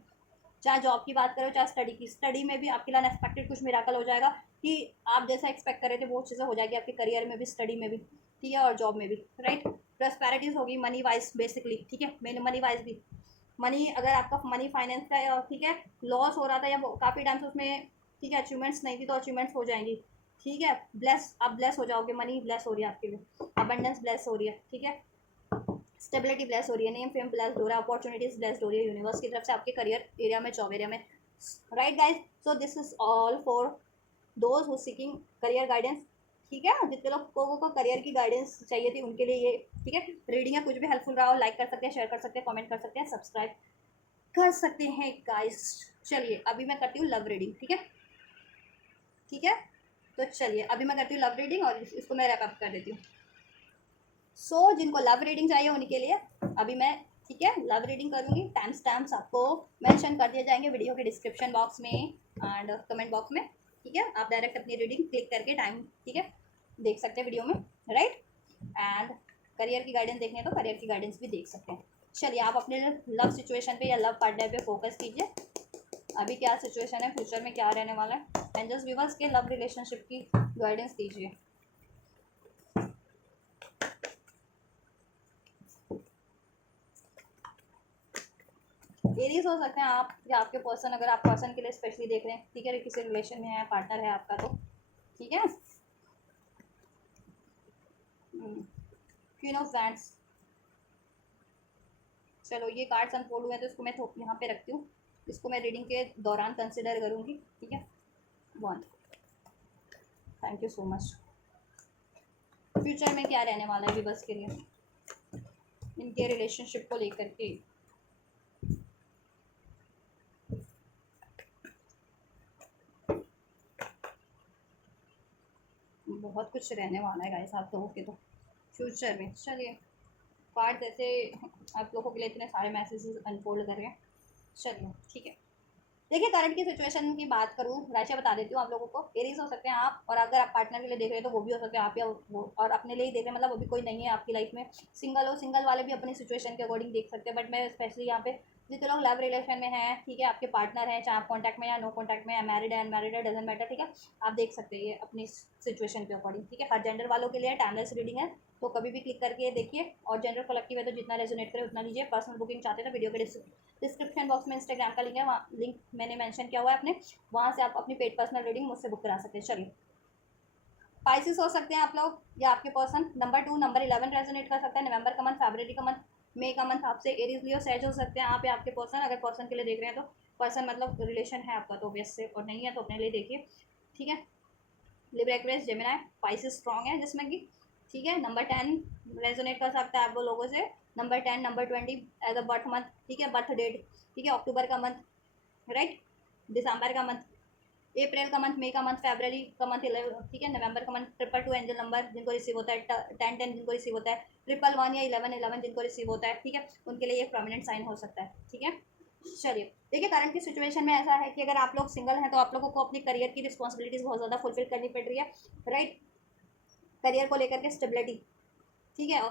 चाहे जॉब की बात करो चाहे स्टडी की, स्टडी में भी आपके लिए अनएक्सपेक्टेड कुछ मिराकल हो जाएगा कि आप जैसा एक्सपेक्ट कर रहे थे वो चीज़ें हो जाएगी आपके करियर में भी, स्टडी में भी, ठीक है, और जॉब में भी, राइट। प्रॉस्पेरिटीज होगी मनी वाइज बेसिकली, ठीक है, मैंने मनी वाइज भी, मनी अगर आपका मनी फाइनेंस का, ठीक है, लॉस हो रहा था या काफ़ी टाइम से उसमें, ठीक है, अचीवमेंट्स नहीं थी तो अचीवमेंट्स हो जाएंगी, ठीक है, ब्लेस आप ब्लेस हो जाओगे, मनी ब्लेस हो रही है आपके लिए, अबंडेंस ब्लेस हो रही है, ठीक है, स्टेबिलिटी ब्लेस हो रही है, नेम फेम ब्लेस हो रहा है, अपॉर्चुनिटीज ब्लेस हो रही है यूनिवर्स की तरफ से आपके करियर एरिया में, जॉब एरिया में, right guys. So this is all for those who seeking career guidance, ठीक है, जितने लोगों को करियर की गाइडेंस चाहिए थी उनके लिए ये, ठीक है, रीडिंग है, कुछ भी हेल्पफुल रहा हो लाइक कर सकते हैं, शेयर कर सकते हैं, कमेंट कर सकते हैं, सब्सक्राइब कर सकते हैं गाइस। चलिए अभी मैं करती हूँ लव रीडिंग, ठीक है, ठीक है, तो चलिए अभी मैं करती हूँ लव रीडिंग और इसको मैं रैप अप कर देती हूँ। सो जिनको लव रीडिंग चाहिए उनके लिए अभी मैं, ठीक है, लव रीडिंग करूँगी, टाइम स्टैम्प्स आपको मेंशन कर दिए जाएंगे वीडियो के डिस्क्रिप्शन बॉक्स में एंड कमेंट बॉक्स में, ठीक है, आप डायरेक्ट अपनी रीडिंग क्लिक करके टाइम, ठीक है, देख सकते हैं वीडियो में, राइट। एंड करियर की गाइडेंस देखनी है तो करियर की गाइडेंस भी देख सकते हैं। चलिए आप अपने लव सिचुएशन पे या लव पार्टनर पे फोकस कीजिए, अभी क्या सिचुएशन है, फ्यूचर में क्या रहने वाला है, एंजल्स व्यूवर्स के लव रिलेशनशिप की गाइडेंस दीजिए। एरीज हो सकते हैं आप या आपके पर्सन, अगर आप पर्सन के लिए स्पेशली देख रहे हैं, ठीक है, किसी रिलेशन में है, पार्टनर है आपका तो, ठीक है। क्वीन ऑफ वैंड्स, चलो ये कार्ड्स अनफोल्ड हुए हैं तो इसको मैं यहाँ पे रखती हूँ, इसको मैं रीडिंग के दौरान कंसिडर करूँगी, ठीक है। 1, thank you so much. Future में क्या रहने वाला है अभी बस के लिए इनके रिलेशनशिप को लेकर के, बहुत कुछ रहने वाला है गाइस आप लोगों के तो फ्यूचर में। चलिए कार्ड जैसे आप लोगों के लिए इतने सारे मैसेजेस अनफोल्ड कर रहे हैं, चलिए ठीक है। देखिए करंट की सिचुएशन की बात करूँ, राशि बता देती हूँ आप लोगों को, एरीज हो सकते हैं आप, और अगर आप पार्टनर के लिए देख रहे हैं तो वो भी हो सकते हैं आप, या वो, और अपने लिए ही देख रहे हैं मतलब अभी कोई नहीं है आपकी लाइफ में, सिंगल हो, सिंगल वाले भी अपनी सिचुएशन के अकॉर्डिंग देख सकते हैं, बट मैं स्पेशली यहाँ पे जितने लोग लव रिलेशन में हैं, ठीक है, आपके पार्टनर हैं, चाहे आप कॉन्टैक्ट में या नो कॉन्टैक्ट में, या मैरिड है अनमैरिड है, डजंट मैटर, ठीक है, आप देख सकते हैं ये अपनी सिचुएशन के अकॉर्डिंग, ठीक है। हर जेंडर वालों के लिए टाइमलेस रीडिंग है तो कभी भी क्लिक करके देखिए, और जेंडर कलेक्टिव है तो जितना रेजोनेट करे उतना लीजिए। पर्सनल बुकिंग चाहते हैं तो वीडियो के डिस्क्रिप्शन बॉक्स में इंस्टाग्राम का लिंक है, वहाँ लिंक मैंने मेंशन किया हुआ है अपने, वहाँ से आप अपनी पेड पर्सनल रीडिंग मुझसे बुक करा सकते हैं। चलिए स्पाइसिस हो सकते हैं आप लोग या आपके पर्सन, नंबर 2 नंबर 11 रेजोनेट कर सकता है, नवंबर का मंथ, फरवरी का मंथ, मई का मंथ आपसे, एरीज लियो सहज हो सकते हैं आप या आपके पर्सन, अगर पर्सन के लिए देख रहे हैं तो पर्सन मतलब रिलेशन है आपका तो ऑब्वियस से, और नहीं है तो अपने लिए देखिए, ठीक है। Libra Aquarius Gemini Pisces strong है जिसमें कि, ठीक है, नंबर 10 रेजोनेट कर सकता है आप वो लोगों से, number 10 number 20 as a birth month, ठीक है, बर्थ डेट, ठीक है, अक्टूबर का मंथ, राइट, दिसंबर का मंथ, अप्रैल का मंथ, मई का मंथ, फरवरी का मंथ 11, ठीक है, नवंबर का मंथ, 222 एंजल नंबर जिनको रिसीव होता है, 10 जिनको रिसीव होता है, 111 या 11 जिनको रिसीव होता है, ठीक है, उनके लिए एक प्रोमिनेंट साइन हो सकता है, ठीक है। चलिए देखिए करंट की सिचुएशन में ऐसा है कि अगर आप लोग सिंगल हैं तो आप लोगों को अपनी करियर की रिस्पॉन्सिबिलिटीज़ बहुत ज़्यादा फुलफिल करनी पड़ रही है, राइट, करियर को लेकर के स्टेबिलिटी, ठीक है,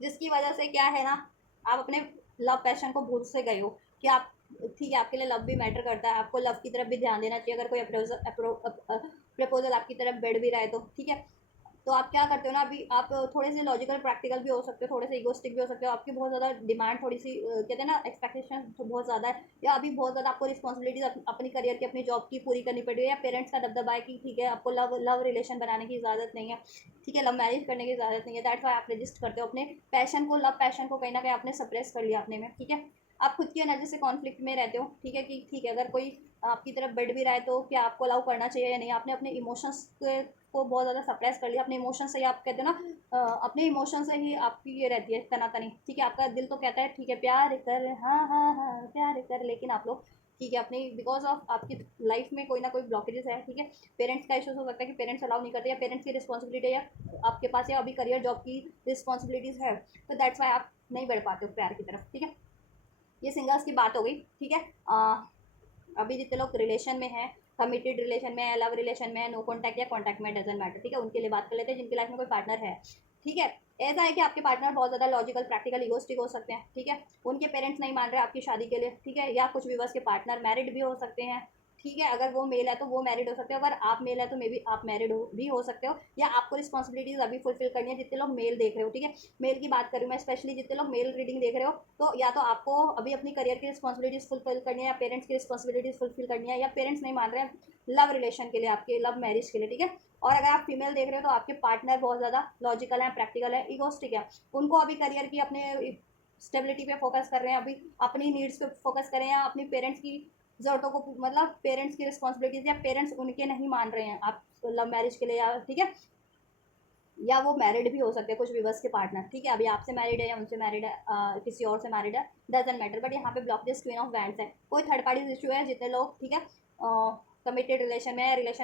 जिसकी वजह से क्या है ना, आप अपने लव पैशन को भूल से गए हो कि आप, ठीक है, आपके लिए लव भी मैटर करता है, आपको लव की तरफ भी ध्यान देना चाहिए, अगर कोई प्रपोजल आपकी तरफ बढ़ भी रहा है तो, ठीक है। तो आप क्या करते हो ना, अभी आप थोड़े से लॉजिकल प्रैक्टिकल भी हो सकते हो, थोड़े से इगोस्टिक भी हो सकते हो, आपकी बहुत ज़्यादा डिमांड थोड़ी सी कहते हैं ना एक्सपेक्टेशन तो बहुत ज़्यादा है, या अभी बहुत ज़्यादा आपको रिस्पॉन्सिबिलिटीज अपनी करियर की अपनी जॉब की पूरी करनी पड़ रही है, या पेरेंट्स का दबदबा है कि ठीक है आपको लव रिलेशन बनाने की इजाज़त नहीं है, ठीक है, लव मैरिज करने की इजाज़त नहीं है, दैट्स वाई आप रजिस्ट करते हो अपने पैशन को, लव पैशन को कहीं ना कहीं आपने सप्रेस कर लिया अपने में, ठीक है। आप खुद की एनर्जी से कॉन्फ्लिक्ट में रहते हो, ठीक है, कि ठीक है अगर कोई आपकी तरफ बढ़ भी रहा है तो क्या आपको लव करना चाहिए या नहीं, आपने अपने इमोशंस को बहुत ज़्यादा सप्रेस कर लिया, अपने इमोशन से ही आप कहते हो ना, अपने इमोशन से ही आपकी ये रहती है तनातनी, ठीक है, आपका दिल तो कहता है ठीक है प्यार कर, हाँ हाँ हाँ प्यार कर, लेकिन आप लोग, ठीक है, अपनी बिकॉज ऑफ आपकी लाइफ में कोई ना कोई ब्लॉकेजेस है, ठीक है, पेरेंट्स का इशूज हो सकता है कि पेरेंट्स अलाउ नहीं करते, या पेरेंट्स की रिस्पॉन्सिबिलिटी है आपके पास, या अभी करियर जॉब की रिस्पॉन्सिबिलिटीज़ है, तो दैट्स वाई आप नहीं बढ़ पाते हो प्यार की तरफ, ठीक है। ये सिंगल्स की बात हो गई, ठीक है। अभी जितने लोग रिलेशन में हैं कमिटेड रिलेशन में है, लव रिलेशन में है, नो कॉन्टैक्ट या कॉन्टैक्ट में, डजंट मैटर, ठीक है। उनके लिए बात कर लेते हैं जिनकी लाइफ में कोई पार्टनर है, ठीक है। ऐसा है कि आपके पार्टनर बहुत ज़्यादा लॉजिकल, प्रैक्टिकल, इगोस्टिक हो सकते हैं, ठीक है। उनके पेरेंट्स नहीं मान रहे आपकी शादी के लिए, ठीक है। या कुछ व्यूअर्स के पार्टनर मैरिड भी हो सकते हैं, ठीक है। अगर वो मेल है तो वो मैरिड हो सकते हो, अगर आप मेल है तो मे बी आप मैरिड भी हो सकते हो, या आपको रिस्पॉन्सिबिलिटीज अभी फुलफिल करनी है। जितने लोग मेल देख रहे हो, ठीक है, मेल की बात करूँ मैं स्पेशली, जितने लोग मेल रीडिंग देख रहे हो, तो या तो आपको अभी अपनी करियर की रिस्पॉन्सिबिलिटीज फुलफिल करनी है, या पेरेंट्स की रिस्पॉन्सिबिलिटीज फुलफिल करनी है, या पेरेंट्स नहीं मान रहे हैं लव रिलेशन के लिए, आपके लव मैरिज के लिए, ठीक है। और अगर आप फीमेल देख रहे हो तो आपके पार्टनर बहुत ज़्यादा लॉजिकल है, प्रैक्टिकल है, इगोस्टिक है। उनको अभी करियर की अपने स्टेबिलिटी पे फोकस कर रहे हैं, अभी अपनी नीड्स पे फोकस करें, या अपनी पेरेंट्स की ज़रूरतों को, मतलब पेरेंट्स की रिस्पॉन्सिबिलिटीज, या पेरेंट्स उनके नहीं मान रहे हैं आप लव मैरिज के लिए, या ठीक है, या वो मैरिड भी हो सकते हैं कुछ व्यूवर्स के पार्टनर, ठीक है। अभी आपसे मैरिड है या उनसे मैरिड है, किसी और से मैरिड है, डजंट मैटर। बट यहाँ पे block this queen of wands है, कोई थर्ड पार्टी इशू है। जितने लोग, ठीक है, कमिटेड रिलेशन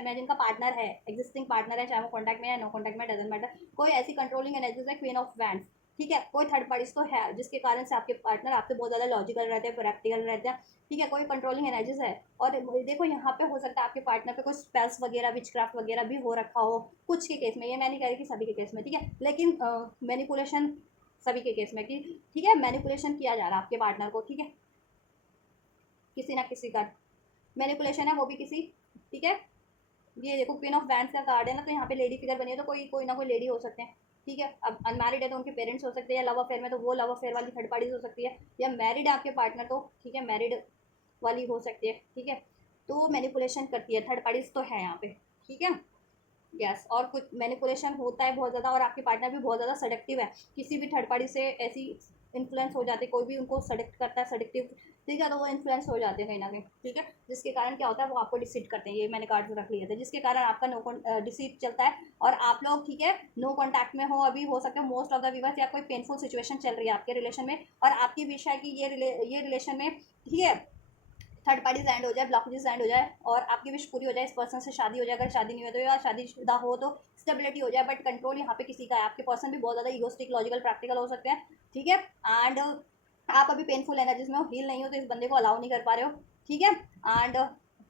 में जिनका पार्टनर है, एग्जिस्टिंग पार्टनर है, चाहे वो कॉन्टैक्ट में है, नो कॉन्टैक्ट में, डजंट मैटर। कोई ऐसी कंट्रोलिंग एनर्जीज है, क्वीन ऑफ वैंड्स, ठीक है। कोई थर्ड पार्टीज तो है जिसके कारण से आपके पार्टनर आपसे बहुत ज़्यादा लॉजिकल रहते हैं, प्रैक्टिकल रहते हैं, ठीक है। कोई कंट्रोलिंग एनर्जीज है। और देखो यहाँ पे हो सकता है आपके पार्टनर पे कोई स्पेल्स वगैरह, विचक्राफ्ट वगैरह भी हो रखा हो कुछ के केस में, ये मैं नहीं कह रही कि सभी के केस में, ठीक है, लेकिन मैनिपुलेशन सभी के केस में, कि ठीक है, मैनिपुलेशन किया जा रहा है आपके पार्टनर को, ठीक है, किसी ना किसी का मैनिपुलेशन है, वो भी किसी, ठीक है। ये देखो क्वीन ऑफ वैंड्स का कार्ड है ना, तो यहाँ पे लेडी फिगर बनी है, तो कोई कोई ना कोई लेडी हो सकते हैं, ठीक है। अब अनमैरिड है तो उनके पेरेंट्स हो सकते हैं, या लव अफेयर में तो वो लव अफेयर वाली थर्ड पार्टीज हो सकती है, या मैरिड है आपके पार्टनर तो, ठीक है, मैरिड वाली हो सकती है, ठीक है। तो मैनिपुलेशन करती है, थर्ड पार्टीज तो है यहाँ पे, ठीक है। यस, और कुछ मैनिपुलेशन होता है बहुत ज़्यादा, और आपके पार्टनर भी बहुत ज़्यादा सडक्टिव है, किसी भी थर्ड पार्टी से ऐसी इन्फ्लुएंस हो जाते, कोई भी उनको सडक्ट करता है, सडक्टिव, ठीक है, तो वो इन्फ्लुएंस हो जाते हैं कहीं ना कहीं, ठीक है। जिसके कारण क्या होता है, वो आपको डिसीट करते हैं, ये मैंने कार्ड रख लिया था, जिसके कारण आपका नो डिसीट चलता है, और आप लोग, ठीक है, नो कॉन्टैक्ट में हो, अभी हो सकता है मोस्ट ऑफ द व्यूअर्स, या कोई पेनफुल सिचुएशन चल रही है आपके रिलेशन में, और आपकी विश है कि ये रिलेशन में, ठीक है, थर्ड पार्टीज एंड हो जाए, ब्लॉकेजेस एंड हो जाए, और आपकी विश पूरी हो जाए, इस पर्सन से शादी हो जाए, अगर शादी नहीं हो तो, या शादीशुदा हो तो स्टेबिलिटी हो जाए। बट कंट्रोल यहाँ पे किसी का है, आपके पर्सन भी बहुत ज़्यादा ईगोस्टिक, लॉजिकल, प्रैक्टिकल हो सकते हैं, ठीक है। एंड आप अभी पेनफुल एनर्जीज में हो, हील नहीं हो, तो इस बंदे को अलाउ नहीं कर पा रहे हो, ठीक है। एंड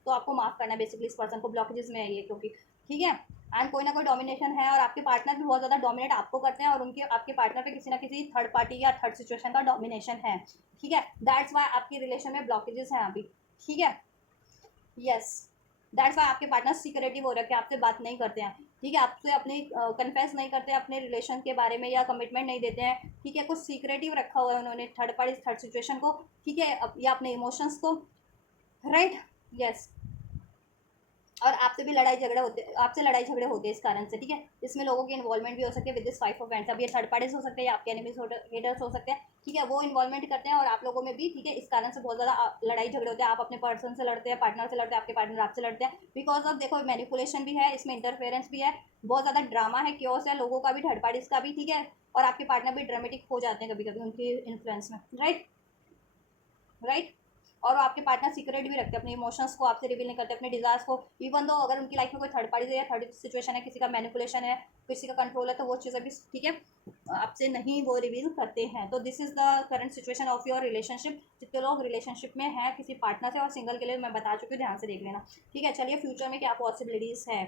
तो आपको माफ़ करना है बेसिकली, इस पर्सन को ब्लॉकेजेस में है ये, क्योंकि, ठीक है। एंड कोई ना कोई डोमिनेशन है, और आपके पार्टनर भी बहुत ज़्यादा डोमिनेट आपको करते हैं, और उनके आपके पार्टनर पे किसी ना किसी थर्ड पार्टी या थर्ड सिचुएशन का डोमिनेशन है, ठीक है। दैट्स वाई आपकी रिलेशन में ब्लॉकेजेस हैं अभी, ठीक है। यस, दैट्स वाई आपके पार्टनर सिक्योरिटी हो रखे, आपसे बात नहीं करते हैं, ठीक है, आपसे अपनी कन्फेस नहीं करते अपने रिलेशन के बारे में, या कमिटमेंट नहीं देते हैं, ठीक है। कुछ सीक्रेटिव रखा हुआ है उन्होंने थर्ड पार्टी, थर्ड सिचुएशन को, ठीक है, या अपने इमोशंस को, राइट। यस, और आपसे भी लड़ाई झगड़े होते, आपसे लड़ाई झगड़े होते हैं इस कारण से, ठीक है। इसमें लोगों की इन्वॉल्वमेंट भी हो सकती है with this five of hands. अब ये थर्ड पार्टीज हो सकते हैं, या आपके एनिमीज हेटर्स हो सकते हैं, ठीक है, वो इन्वॉल्वमेंट करते हैं, और आप लोगों में भी, ठीक है, इस कारण से बहुत ज़्यादा लड़ाई झगड़े होते हैं। आप अपने पर्सन से लड़ते हैं, पार्टनर से लड़ते हैं, आपके पार्टनर आपसे लड़ते हैं, बिकॉज ऑफ, देखो, मैनिपुलेशन भी है इसमें, इंटरफेरेंस भी है, बहुत ज़्यादा ड्रामा है, क्योस है लोगों का भी, थर्ड पार्टीज का भी, ठीक है। और आपके पार्टनर भी ड्रामेटिक हो जाते हैं कभी कभी उनकी इन्फ्लुएंस में, राइट, राइट। और वो आपके पार्टनर सीक्रेट भी रखते हैं, अपने इमोशंस को आपसे रिवील नहीं करते, अपने डिजायर्स को, इवन दो अगर उनकी लाइफ में कोई थर्ड पार्टी है, या थर्ड सिचुएशन है, किसी का मैनिपुलेशन है, किसी का कंट्रोल है, तो वो चीज़ें भी, ठीक है, आपसे नहीं वो रिवील करते हैं। तो this is the current situation of your relationship. जितने लोग रिलेशनशिप में हैं किसी पार्टनर से, और सिंगल के लिए मैं बता चुकी हूँ, ध्यान से देख लेना, ठीक है। चलिए, फ्यूचर में क्या पॉसिबिलिटीज़ है।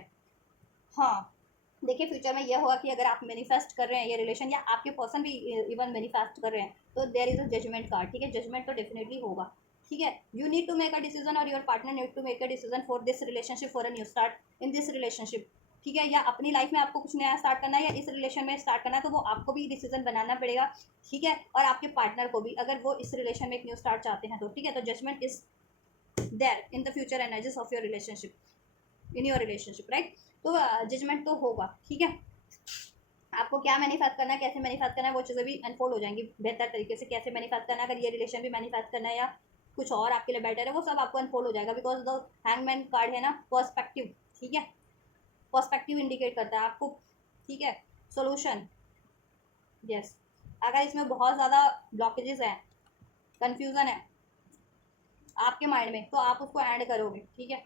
हाँ, देखिए, फ्यूचर में यह होगा कि अगर आप मैनिफेस्ट कर रहे हैं ये रिलेशन, या आपके पर्सन भी इवन मैनिफेस्ट कर रहे हैं, तो there is a judgement card, ठीक है। जजमेंट तो डेफिनेटली होगा, ठीक है। You need to make a decision, और your partner need to make a decision for this relationship, for a new start in this relationship, ठीक है। या अपनी लाइफ में आपको कुछ नया स्टार्ट करना है, या इस रिलेशन में स्टार्ट करना है, तो वो आपको भी डिसीजन बनाना पड़ेगा, ठीक है। और आपके पार्टनर को भी, अगर वो इस रिलेशन में एक न्यू स्टार्ट चाहते हैं तो, ठीक है। तो judgement is there in the future energies of your relationship, in your relationship, right. तो जजमेंट तो होगा, ठीक है। आपको क्या मैनिफेस्ट करना है, कैसे मैनिफेस्ट करना है, वो चीज़ें भी अनफोल्ड हो जाएंगी बेहतर तरीके से, कैसे मैनिफेस्ट करना है, अगर ये रिलेशन भी मैनिफेस्ट करना है, या कुछ और आपके लिए बेटर है, वो सब आपको अनफोल्ड हो जाएगा, बिकॉज द हैंगमैन कार्ड है ना, पर्सपेक्टिव, ठीक है। पर्सपेक्टिव इंडिकेट करता है आपको, ठीक है। Solution, yes. अगर इसमें बहुत ज़्यादा ब्लॉकेजेस हैं, कन्फ्यूज़न है आपके माइंड में, तो आप उसको एंड करोगे, ठीक है।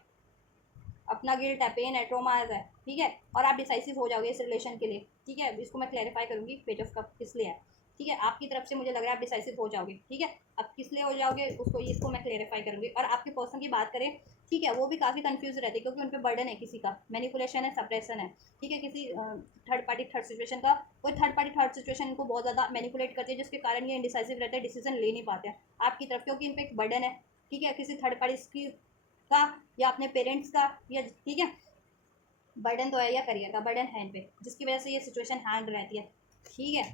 अपना गिल्ट है, पेन है, ट्रोमा है, ठीक है, और आप डिसाइसिव हो जाओगे इस रिलेशन के लिए, ठीक है। इसको मैं क्लैरिफाई करूंगी पेज ऑफ कप किस लिए है, ठीक है, आपकी तरफ से मुझे लग रहा है आप डिसाइसिव हो जाओगे। ठीक है, अब किस लिए हो जाओगे उसको, इसको मैं क्लेरिफाई करूँगी। और आपके पर्सन की बात करें, ठीक है, वो भी काफ़ी कंफ्यूज रहते हैं क्योंकि उन पर बर्डन है किसी का, मैनिपुलेशन है, सप्रेशन है। ठीक है, किसी थर्ड पार्टी थर्ड सिचुएशन का, कोई थर्ड पार्टी थर्ड सिचुएशन इनको बहुत ज़्यादा मैनिपुलेट करती है, जिसके कारण ये इंडिसाइसिव रहते हैं, डिसीजन ले नहीं पाते हैं आपकी तरफ, क्योंकि इन पर एक बर्डन है। ठीक है, किसी थर्ड पार्टी की का या अपने पेरेंट्स का, या ठीक है, बर्डन तो है या करियर का बर्डन है इन पे, जिसकी वजह से ये सिचुएशन हैंग रहती है। ठीक है,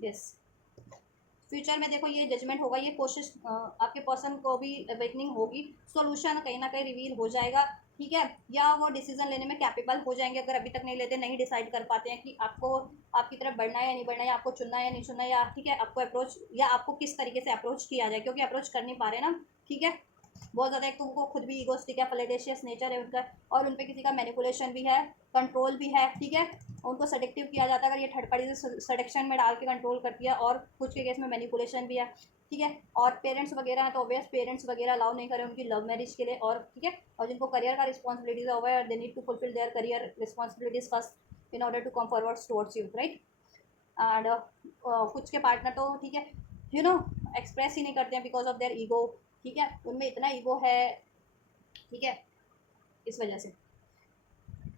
यस। फ्यूचर में देखो ये जजमेंट होगा, ये कोशिश आपके पर्सन को भी अवेकनिंग होगी, सॉल्यूशन कहीं ना कहीं रिवील हो जाएगा। ठीक है, या वो डिसीजन लेने में कैपेबल हो जाएंगे, अगर अभी तक नहीं लेते, नहीं डिसाइड कर पाते हैं कि आपको आपकी तरफ बढ़ना है या नहीं बढ़ना है, आपको चुनना है या नहीं चुनना है, या ठीक है आपको अप्रोच, या आपको किस तरीके से अप्रोच किया जाए, क्योंकि अप्रोच कर नहीं पा रहे ना। ठीक है, बहुत ज़्यादा, एक तो उनको खुद भी ईगोस्टिक है, फ्लैटेशियस नेचर है उनका, और उन पर किसी का मैनिपुलेशन भी है, कंट्रोल भी है। ठीक है, उनको सडेक्टिव किया जाता है, अगर ये थर्ड पार्टी से सडेक्शन में डाल के कंट्रोल करती है, और कुछ के केस में मैनिपुलेशन भी है। ठीक है, और पेरेंट्स वगैरह हैं तो ऑब्वियस पेरेंट्स वगैरह अलाउ नहीं करें उनकी लव मैरिज के लिए। और ठीक है, और जिनको करियर का रिस्पॉन्सिबिलिटीज होगा, they need to fulfil their career responsibilities first in order to come forward towards you, right. And कुछ के पार्टनर तो ठीक है, यू नो, एक्सप्रेस ही नहीं करते हैं बिकॉज ऑफ देयर ईगो। ठीक है, उनमें इतना ईगो है, ठीक है, इस वजह से,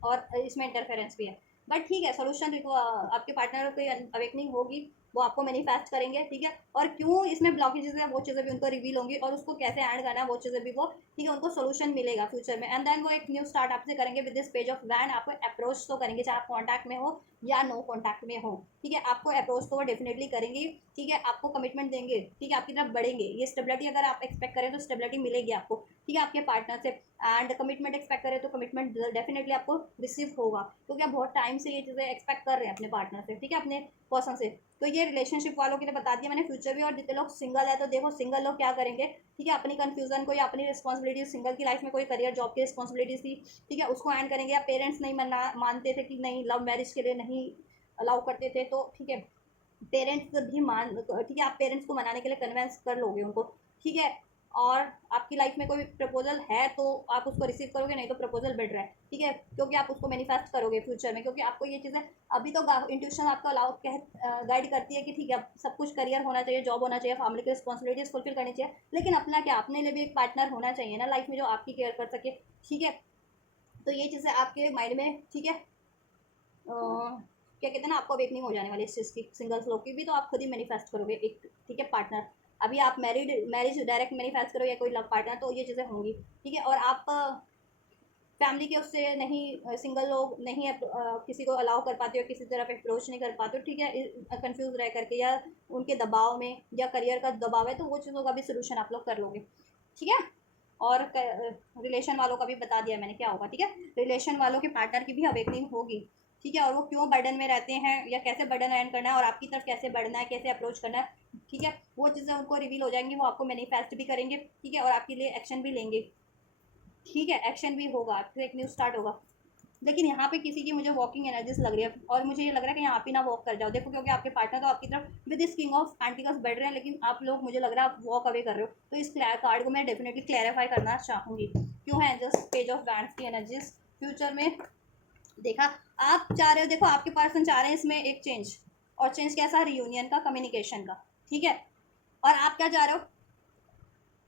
और इसमें इंटरफेरेंस भी है। बट ठीक है, सोल्यूशन देखो, आपके पार्टनर की अवेकनिंग होगी, वो आपको मैनिफेस्ट करेंगे। ठीक है, और क्यों इसमें ब्लॉकेजेस है वो चीज़ें भी उनको रिवील होंगी, और उसको कैसे ऐड करना है वो चीज़ें भी वो, ठीक है, उनको सोल्यूशन मिलेगा फ्यूचर में। एंड देन वो एक न्यू स्टार्ट आपसे करेंगे विद दिस पेज ऑफ वैन, आपको अप्रोच तो करेंगे, चाहे आप कॉन्टैक्ट में हो या नो कॉन्टैक्ट में हो। ठीक है, आपको अप्रोच तो वो डेफिनेटली करेंगे। ठीक है, आपको कमिटमेंट देंगे, ठीक है, आपकी तरफ बढ़ेंगे, ये स्टेबिलिटी अगर आप एक्सपेक्ट करें तो स्टेबिलिटी मिलेगी आपको। ठीक है, आपके पार्टनर से, एंड कमिटमेंट एक्सपेक्ट करें तो कमिटमेंट डेफिनेटली आपको रिसीव होगा, क्योंकि आप बहुत टाइम से ये चीज़ें एक्सपेक्ट कर रहे हैं अपने पार्टनर से, ठीक है, अपने पर्सन से। तो ये रिलेशनशिप वालों के लिए बता दिया मैंने फ्यूचर भी। और जितने लोग सिंगल है तो देखो सिंगल लोग क्या करेंगे, ठीक है, अपनी कन्फ्यूजन को या अपनी रिस्पॉन्सिबिलिटीज, सिंगल की लाइफ में कोई करियर जॉब की रिस्पॉन्सिबिलिटीज थी, ठीक है, उसको एंड करेंगे। या पेरेंट्स नहीं मानते थे कि नहीं, लव मैरिज के लिए नहीं अलाउ करते थे, तो ठीक है, पेरेंट्स भी मान, ठीक है, आप पेरेंट्स को मनाने के लिए कन्वेंस कर लोगे उनको। ठीक है, और आपकी लाइफ में कोई प्रपोजल है तो आप उसको रिसीव करोगे, नहीं तो प्रपोजल बढ़ रहा है। ठीक है, क्योंकि आप उसको मैनिफेस्ट करोगे फ्यूचर में, क्योंकि आपको ये चीज़ें अभी तो इंट्यूशन आपको अलाउ गाइड करती है कि ठीक है, सब कुछ करियर होना चाहिए, जॉब होना चाहिए, फैमिली की रिस्पॉन्सिबिलिटीज फुलफिल करनी चाहिए, लेकिन अपना क्या, अपने लिए भी एक पार्टनर होना चाहिए ना लाइफ में, जो आपकी केयर कर सके। ठीक है, तो ये चीज़ें आपके माइंड में, ठीक है, क्या कहते हैं ना, आपको अवेकनिंग हो जाने वाली इस चीज़ की। सिंगल्स लोग की भी तो आप खुद ही मैनिफेस्ट करोगे एक, ठीक है, पार्टनर। अभी आप मैरिज डायरेक्ट मैनिफेस्ट करो या कोई लव पार्टनर, तो ये चीज़ें होंगी। ठीक है, और आप फैमिली के उससे नहीं, सिंगल लोग नहीं किसी को अलाउ कर पाते हो, किसी तरफ अप्रोच नहीं कर पाते हो, ठीक है, कंफ्यूज रह करके, या उनके दबाव में, या करियर का दबाव है, तो वो चीज़ों का भी सोल्यूशन आप लोग कर लोगे। ठीक है, और रिलेशन वालों का भी बता दिया मैंने क्या होगा। ठीक है, रिलेशन वालों के पार्टनर की भी अवेकनिंग होगी। ठीक है, और वो क्यों बर्डन में रहते हैं, या कैसे बर्डन एंड करना है, और आपकी तरफ कैसे बढ़ना है, कैसे अप्रोच करना है। ठीक है, वो चीज़ें उनको रिवील हो जाएंगी, वो आपको मैनिफेस्ट भी करेंगे। ठीक है, और आपके लिए एक्शन भी लेंगे। ठीक है, एक्शन भी होगा, आपसे एक न्यू स्टार्ट होगा। लेकिन यहाँ पे किसी की मुझे वॉकिंग एनर्जीज लग रही है, और मुझे ये लग रहा है कि यहाँ पे ना वॉक कर जाओ, देखो, क्योंकि आपके पार्टनर तो आपकी तरफ विद दिस किंग ऑफ एंटिकल्स बढ़ रहे हैं, लेकिन आप लोग, मुझे लग रहा है आप वॉक अवे कर रहे हो। तो इस कार्ड को मैं डेफिनेटली क्लैरिफाई करना चाहूँगी, क्यों है जस्ट पेज ऑफ वैंड्स की एनर्जीज फ्यूचर में। देखा, आप चाह रहे हो, देखो आपके पर्सन चाह रहे हैं इसमें एक चेंज, और चेंज कैसा, रियूनियन का, कम्युनिकेशन का। ठीक है, और आप क्या चाह रहे हो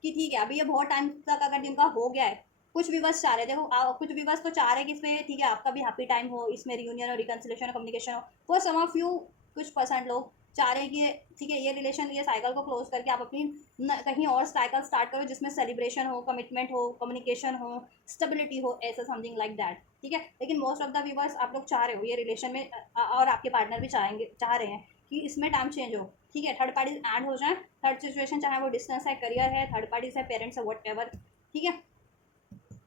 कि ठीक है, अभी ये बहुत टाइम तक अगर जिनका हो गया है, कुछ भी बस चाह रहे, देखो कुछ भी बस तो चाह रहे हैं कि इसमें, ठीक है, आपका भी हैप्पी टाइम हो, इसमें रियूनियन और रिकन्सिलेशन और कम्युनिकेशन हो। फॉर सम ऑफ यू, कुछ परसेंट लोग चाह रहे हैं कि ठीक है, ये रिलेशन, ये साइकिल को क्लोज करके आप अपनी कहीं और साइकिल स्टार्ट करो, जिसमें सेलिब्रेशन हो, कमिटमेंट हो, कम्युनिकेशन हो, स्टेबिलिटी हो, ऐसा समथिंग लाइक दैट। ठीक है, लेकिन मोस्ट ऑफ द व्यूवर्स आप लोग चाह रहे हो ये रिलेशन में, और आपके पार्टनर भी चाह रहे हैं कि इसमें टाइम चेंज हो। ठीक है, थर्ड पार्टी ऐड हो जाए, थर्ड सिचुएशन, चाहे वो डिस्टेंस है, करियर है, थर्ड पार्टीज है, पेरेंट्स है, वट एवर। ठीक है,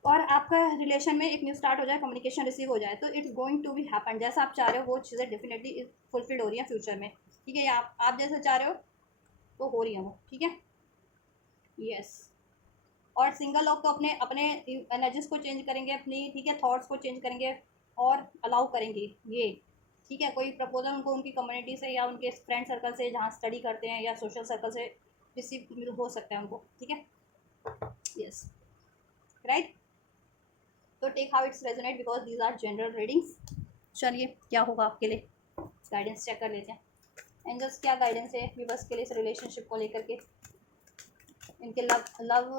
और आपका रिलेशन में एक न्यू स्टार्ट हो जाए, कम्युनिकेशन रिसीव हो जाए, तो it's going to be happen, जैसा आप चाह रहे हो वो चीज़ें डेफिनेटली फुलफिल हो रही हैं फ्यूचर में। ठीक है, या आप जैसा चाह रहे हो तो हो रही हैं वो। ठीक है, यस। और सिंगल लोग तो अपने अपने एनर्जीज को चेंज करेंगे, अपनी, ठीक है, थॉट्स को चेंज करेंगे, और अलाउ करेंगे ये। ठीक है, कोई प्रपोजल उनको उनकी कम्युनिटी से, या उनके फ्रेंड सर्कल से जहाँ स्टडी करते हैं, या सोशल सर्कल से रिसीव हो सकता है उनको। ठीक है, यस, राइट। तो take how it's resonate, because these are general readings. चलिए, क्या होगा आपके लिए, गाइडेंस चेक कर लेते हैं। एंजल्स क्या गाइडेंस है व्यूअर्स के लिए इस रिलेशनशिप को लेकर के, इनके लव लव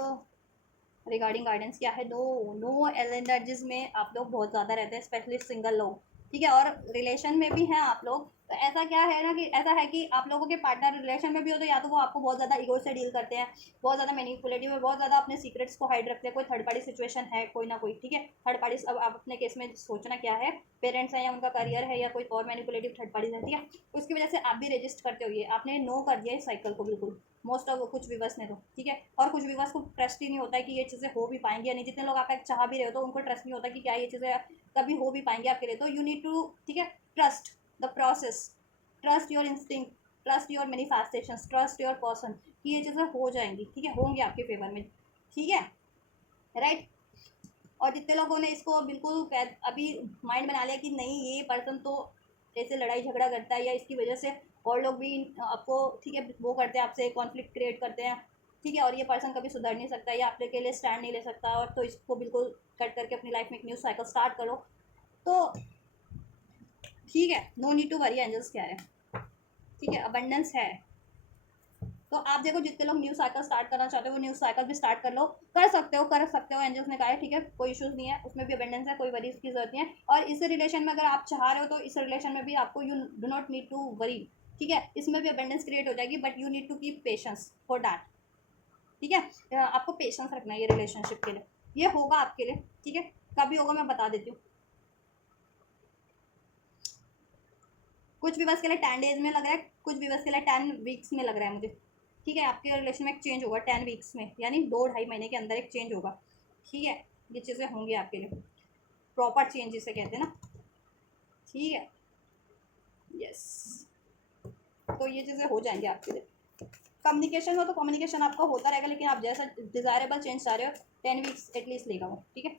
रिगार्डिंग गाइडेंस क्या है। नो एनर्जीज में आप लोग बहुत ज़्यादा रहते हैं, स्पेशली सिंगल लोग, ठीक है, और रिलेशन में भी हैं आप लोग। तो ऐसा क्या है ना कि ऐसा है कि आप लोगों के पार्टनर रिलेशन में भी हो तो या तो वो आपको बहुत ज़्यादा ईगो से डील करते हैं, बहुत ज़्यादा मैनिपुलेटिव है, बहुत ज़्यादा अपने सीक्रेट्स को हाइड रखते हैं, कोई थर्ड पार्टी सिचुएशन है कोई ना कोई, ठीक है। थर्ड पार्टी अब आप अपने केस में सोचना क्या है, पेरेंट्स हैं या उनका करियर है या कोई और मैनिपुलेटिव थर्ड पार्टी है, ठीक है। उसकी वजह से आप भी रजिस्ट करते हो, ये आपने नो कर दिया इस साइकिल को बिल्कुल, मोस्ट ऑफ कुछ व्यूवर्स ने तो, ठीक है। और कुछ व्यूवर्स को ट्रस्ट ही नहीं होता है कि ये चीज़ें हो भी पाएंगी या नहीं। जितने लोग आप चाह भी रहे हो तो उनको ट्रस्ट नहीं होता कि क्या ये चीज़ें कभी हो भी पाएंगी आपके लिए। तो यू नीड टू, ठीक है, trust the process, trust your instinct, trust your manifestation, trust your person कि ये चीज़ें हो जाएंगी, ठीक है, होंगी आपके फेवर में, ठीक है, राइट। और जितने लोगों ने इसको बिल्कुल अभी माइंड बना लिया कि नहीं ये पर्सन तो ऐसे लड़ाई झगड़ा करता है या इसकी वजह से और लोग भी आपको, ठीक है, वो करते हैं, आपसे कॉन्फ्लिक्ट क्रिएट करते हैं, ठीक है, और ये पर्सन कभी सुधर नहीं सकता या आपके के लिए स्टैंड नहीं ले सकता, और तो इसको बिल्कुल कट करके अपनी लाइफ में एक न्यू साइकिल स्टार्ट करो, तो ठीक है, no need to worry angels क्या है, ठीक है, अबंडेंस है। तो आप देखो जितने लोग न्यू साइकिल स्टार्ट करना चाहते हो वो न्यू साइकिल भी स्टार्ट कर लो, कर सकते हो, एंजल्स ने कहा है, ठीक है, कोई इश्यूज नहीं है, उसमें भी अबेंडेंस है, कोई वरीज की जरूरत नहीं है। और इस रिलेशन में अगर आप चाह रहे हो तो इस रिलेशन में भी आपको you do not need to worry, ठीक है, इसमें भी अबेंडेंस क्रिएट हो जाएगी, but you need to keep patience for that, ठीक है। आपको पेशेंस रखना है ये रिलेशनशिप के लिए, ये होगा आपके लिए, ठीक है, कभी होगा मैं बता देती हूँ। कुछ व्यूवर्स के लिए 10 डेज में लग रहा है, कुछ व्यूवर्स के लिए 10 वीक्स में लग रहा है मुझे, ठीक है। आपके रिलेशन में एक चेंज होगा 10 वीक्स में, यानी 2-2.5 महीने के अंदर एक चेंज होगा, ठीक है। ये चीज़ें होंगी आपके लिए, प्रॉपर चेंज जिसे कहते हैं ना, ठीक है, यस। तो ये चीज़ें हो जाएंगी आपके लिए। कम्युनिकेशन हो तो कम्युनिकेशन आपका होता रहेगा, लेकिन आप जैसा डिज़ायरेबल चेंज चाह रहे हो 10 वीक्स एटलीस्ट लेगा वो, ठीक है।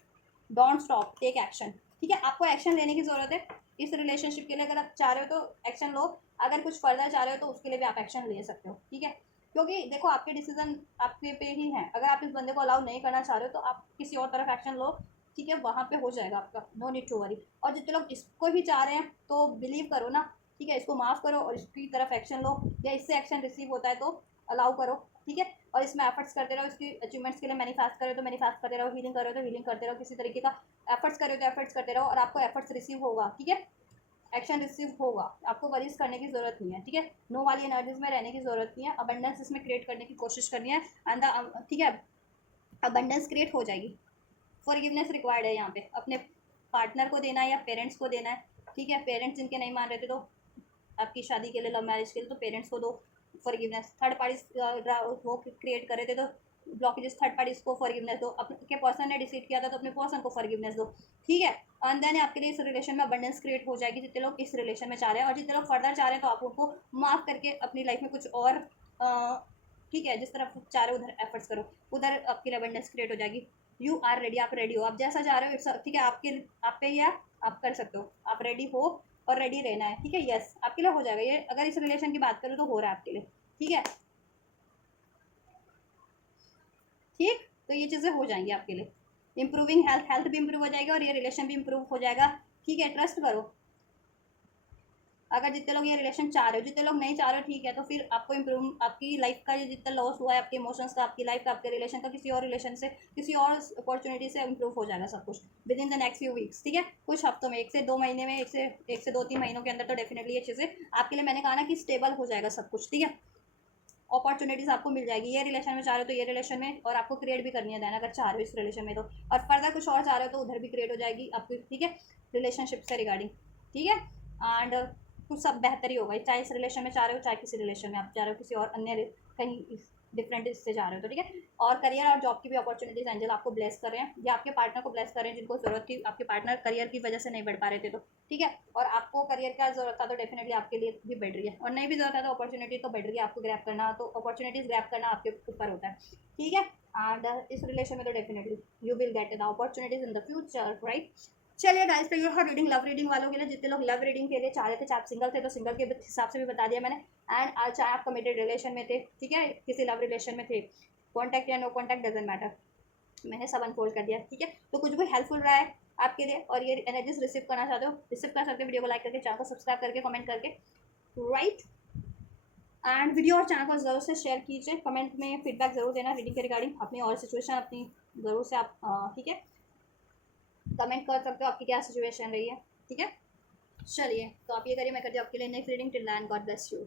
डोंट स्टॉप, टेक एक्शन, ठीक है, आपको एक्शन लेने की ज़रूरत है इस रिलेशनशिप के लिए। अगर आप चाह रहे हो तो एक्शन लो, अगर कुछ फर्दर चाह रहे हो तो उसके लिए भी आप एक्शन ले सकते हो, ठीक है। क्योंकि देखो आपके डिसीजन आपके पे ही है, अगर आप इस बंदे को अलाउ नहीं करना चाह रहे हो तो आप किसी और तरफ एक्शन लो, ठीक है, वहाँ पे हो जाएगा आपका, नो नीड टू वरी। और जितने लोग इसको ही चाह रहे हैं तो बिलीव करो ना, ठीक है, इसको माफ़ करो और इसकी तरफ एक्शन लो, या इससे एक्शन रिसीव होता है तो अलाउ करो, ठीक है। और इसमें एफर्ट्स करते रहो, इसकी अचीवमेंट्स के लिए मैनिफेस्ट करो तो मैनिफेस्ट करते रहो, हीलिंग करो तो हीलिंग करते रहो, किसी तरीके का एफर्ट्स करो तो एफर्ट्स करते रहो, और आपको एफर्ट्स रिसीव होगा, ठीक है, एक्शन रिसीव होगा, आपको वरीज करने की जरूरत नहीं है, ठीक है। नो वाली एनर्जीज में रहने की जरूरत नहीं है, अबंडेंस इसमें क्रिएट करने की कोशिश करनी है, एंड ठीक है, अबंडेंस क्रिएट हो जाएगी। फॉरगिवनेस रिक्वायर्ड है यहाँ पे, अपने पार्टनर को देना है या पेरेंट्स को देना है, ठीक है। पेरेंट्स जिनके नहीं मान रहे थे तो आपकी शादी के लिए, लव मैरिज के लिए, तो पेरेंट्स को दो फॉरगिवनेस। थर्ड पार्टी वो क्रिएट कर रहे थे तो ब्लॉकेजेस, थर्ड पार्टीज को फॉरगिवनेस दो, अपने पर्सन ने डिसीड किया था तो अपने पर्सन को फॉरगिवनेस दो, ठीक है। एंड देन आपके लिए इस रिलेशन में अबंडेंस क्रिएट हो जाएगी, जितने लोग इस रिलेशन में चाह रहे हैं, और जितने लोग फर्दर चाह रहे हैं तो आप उनको माफ करके अपनी लाइफ में कुछ और, ठीक है, जिस तरफ चाह रहे हो उधर एफर्ट्स करो, उधर आपके लिए अबंडेंस क्रिएट हो जाएगी। यू आर रेडी, आप रेडी हो, आप जैसा चाह रहे हो, ठीक है, आप पे ही है, आप कर सकते हो, आप रेडी हो और रेडी रहना है, ठीक है, यस, आपके लिए हो जाएगा ये। अगर इस रिलेशन की बात करूँ तो हो रहा है आपके लिए, ठीक है, ठीक। तो ये चीज़ें हो जाएंगी आपके लिए, इंप्रूविंग हेल्थ, हेल्थ भी इंप्रूव हो जाएगा और ये रिलेशन भी इंप्रूव हो जाएगा, ठीक है, ट्रस्ट करो। अगर जितने लोग ये रिलेशन चाह रहे हो, जितने लोग नहीं चाह रहे हो, ठीक है, तो फिर आपको इम्प्रूव, आपकी लाइफ का ये जितना लॉस हुआ है, आपके इमोशंस का, आपकी लाइफ का, आपके रिलेशन का, किसी और रिलेशन से, किसी और अपॉर्चुनिटी से इम्प्रूव हो जाएगा सब कुछ with in the next few weeks, ठीक है, कुछ हफ्तों में, 1 से 2 महीने में, एक से 2-3 महीनों के अंदर तो डेफिनेटली ये चीज़ें आपके लिए, मैंने कहा ना कि स्टेबल हो जाएगा सब कुछ, ठीक है। अपॉर्चुनिटीज़ आपको मिल जाएगी, ये रिलेशन में चाह रहे हो तो ये रिलेशन में, और आपको क्रिएट भी करनी है देन, अगर चाह रहे हो इस रिलेशन में तो, और फर्दर कुछ और चाह रहे हो तो उधर भी क्रिएट हो जाएगी आपकी, ठीक है, रिलेशनशिप से रिगार्डिंग, ठीक है। एंड कुछ सब बेहतर ही होगा, चाहे इस रिलेशन में चाह रहे हो, चाहे किसी रिलेशन में आप चाह रहे हो, किसी और अन्य कहीं डिफरेंट इससे जा रहे हो तो, ठीक है। और करियर और जॉब की भी अपॉर्चुनिटीज एंजल आपको ब्लेस कर रहे हैं, या आपके पार्टनर को ब्लेस कर रहे हैं जिनको जरूरत थी, आपके पार्टनर करियर की वजह से नहीं बढ़ पा रहे थे तो, ठीक है, और आपको करियर का जरूरत था तो डेफिनेटली आपके लिए भी बढ़ रही है, और नहीं भी जरूरत है तो अपॉर्चुनिटी तो बढ़ रही है, आपको ग्रैप करना, तो अपॉर्चुनिटीज ग्रैप करना आपके ऊपर होता है, ठीक है। एंड इस रिलेशन में तो definitely you will get the opportunities in the future, right. चलिए गाइस, तो ये हर रीडिंग लव रीडिंग वालों के लिए, जितने लोग लव रीडिंग के लिए चाह रहे थे, चाहे आप सिंगल थे तो सिंगल के हिसाब से भी बता दिया मैंने, एंड चाहे आप कमिटेड रिलेशन में थे, ठीक है, किसी लव रिलेशन में थे, कॉन्टैक्ट या नो कॉन्टैक्ट डजेंट मैटर, मैंने सब अनफोल्ड कर दिया, ठीक है। तो कुछ भी हेल्पफुल रहा है आपके लिए और ये एनर्जीज रिसीव करना चाहते हो, रिसीव कर सकते हो, वीडियो को लाइक करके, चैनल को सब्सक्राइब करके, कमेंट करके, राइट। एंड वीडियो और चैनल को ज़रूर से शेयर कीजिए, कमेंट में फीडबैक ज़रूर देना रीडिंग के रिगार्डिंग, अपनी और सिचुएशन अपनी ज़रूर से आप ठीक है कमेंट कर सकते हो आपकी क्या सिचुएशन रही है, ठीक है। चलिए तो आप ये करिए, मैं करती हूँ आपके लिए next reading. Till then God bless you.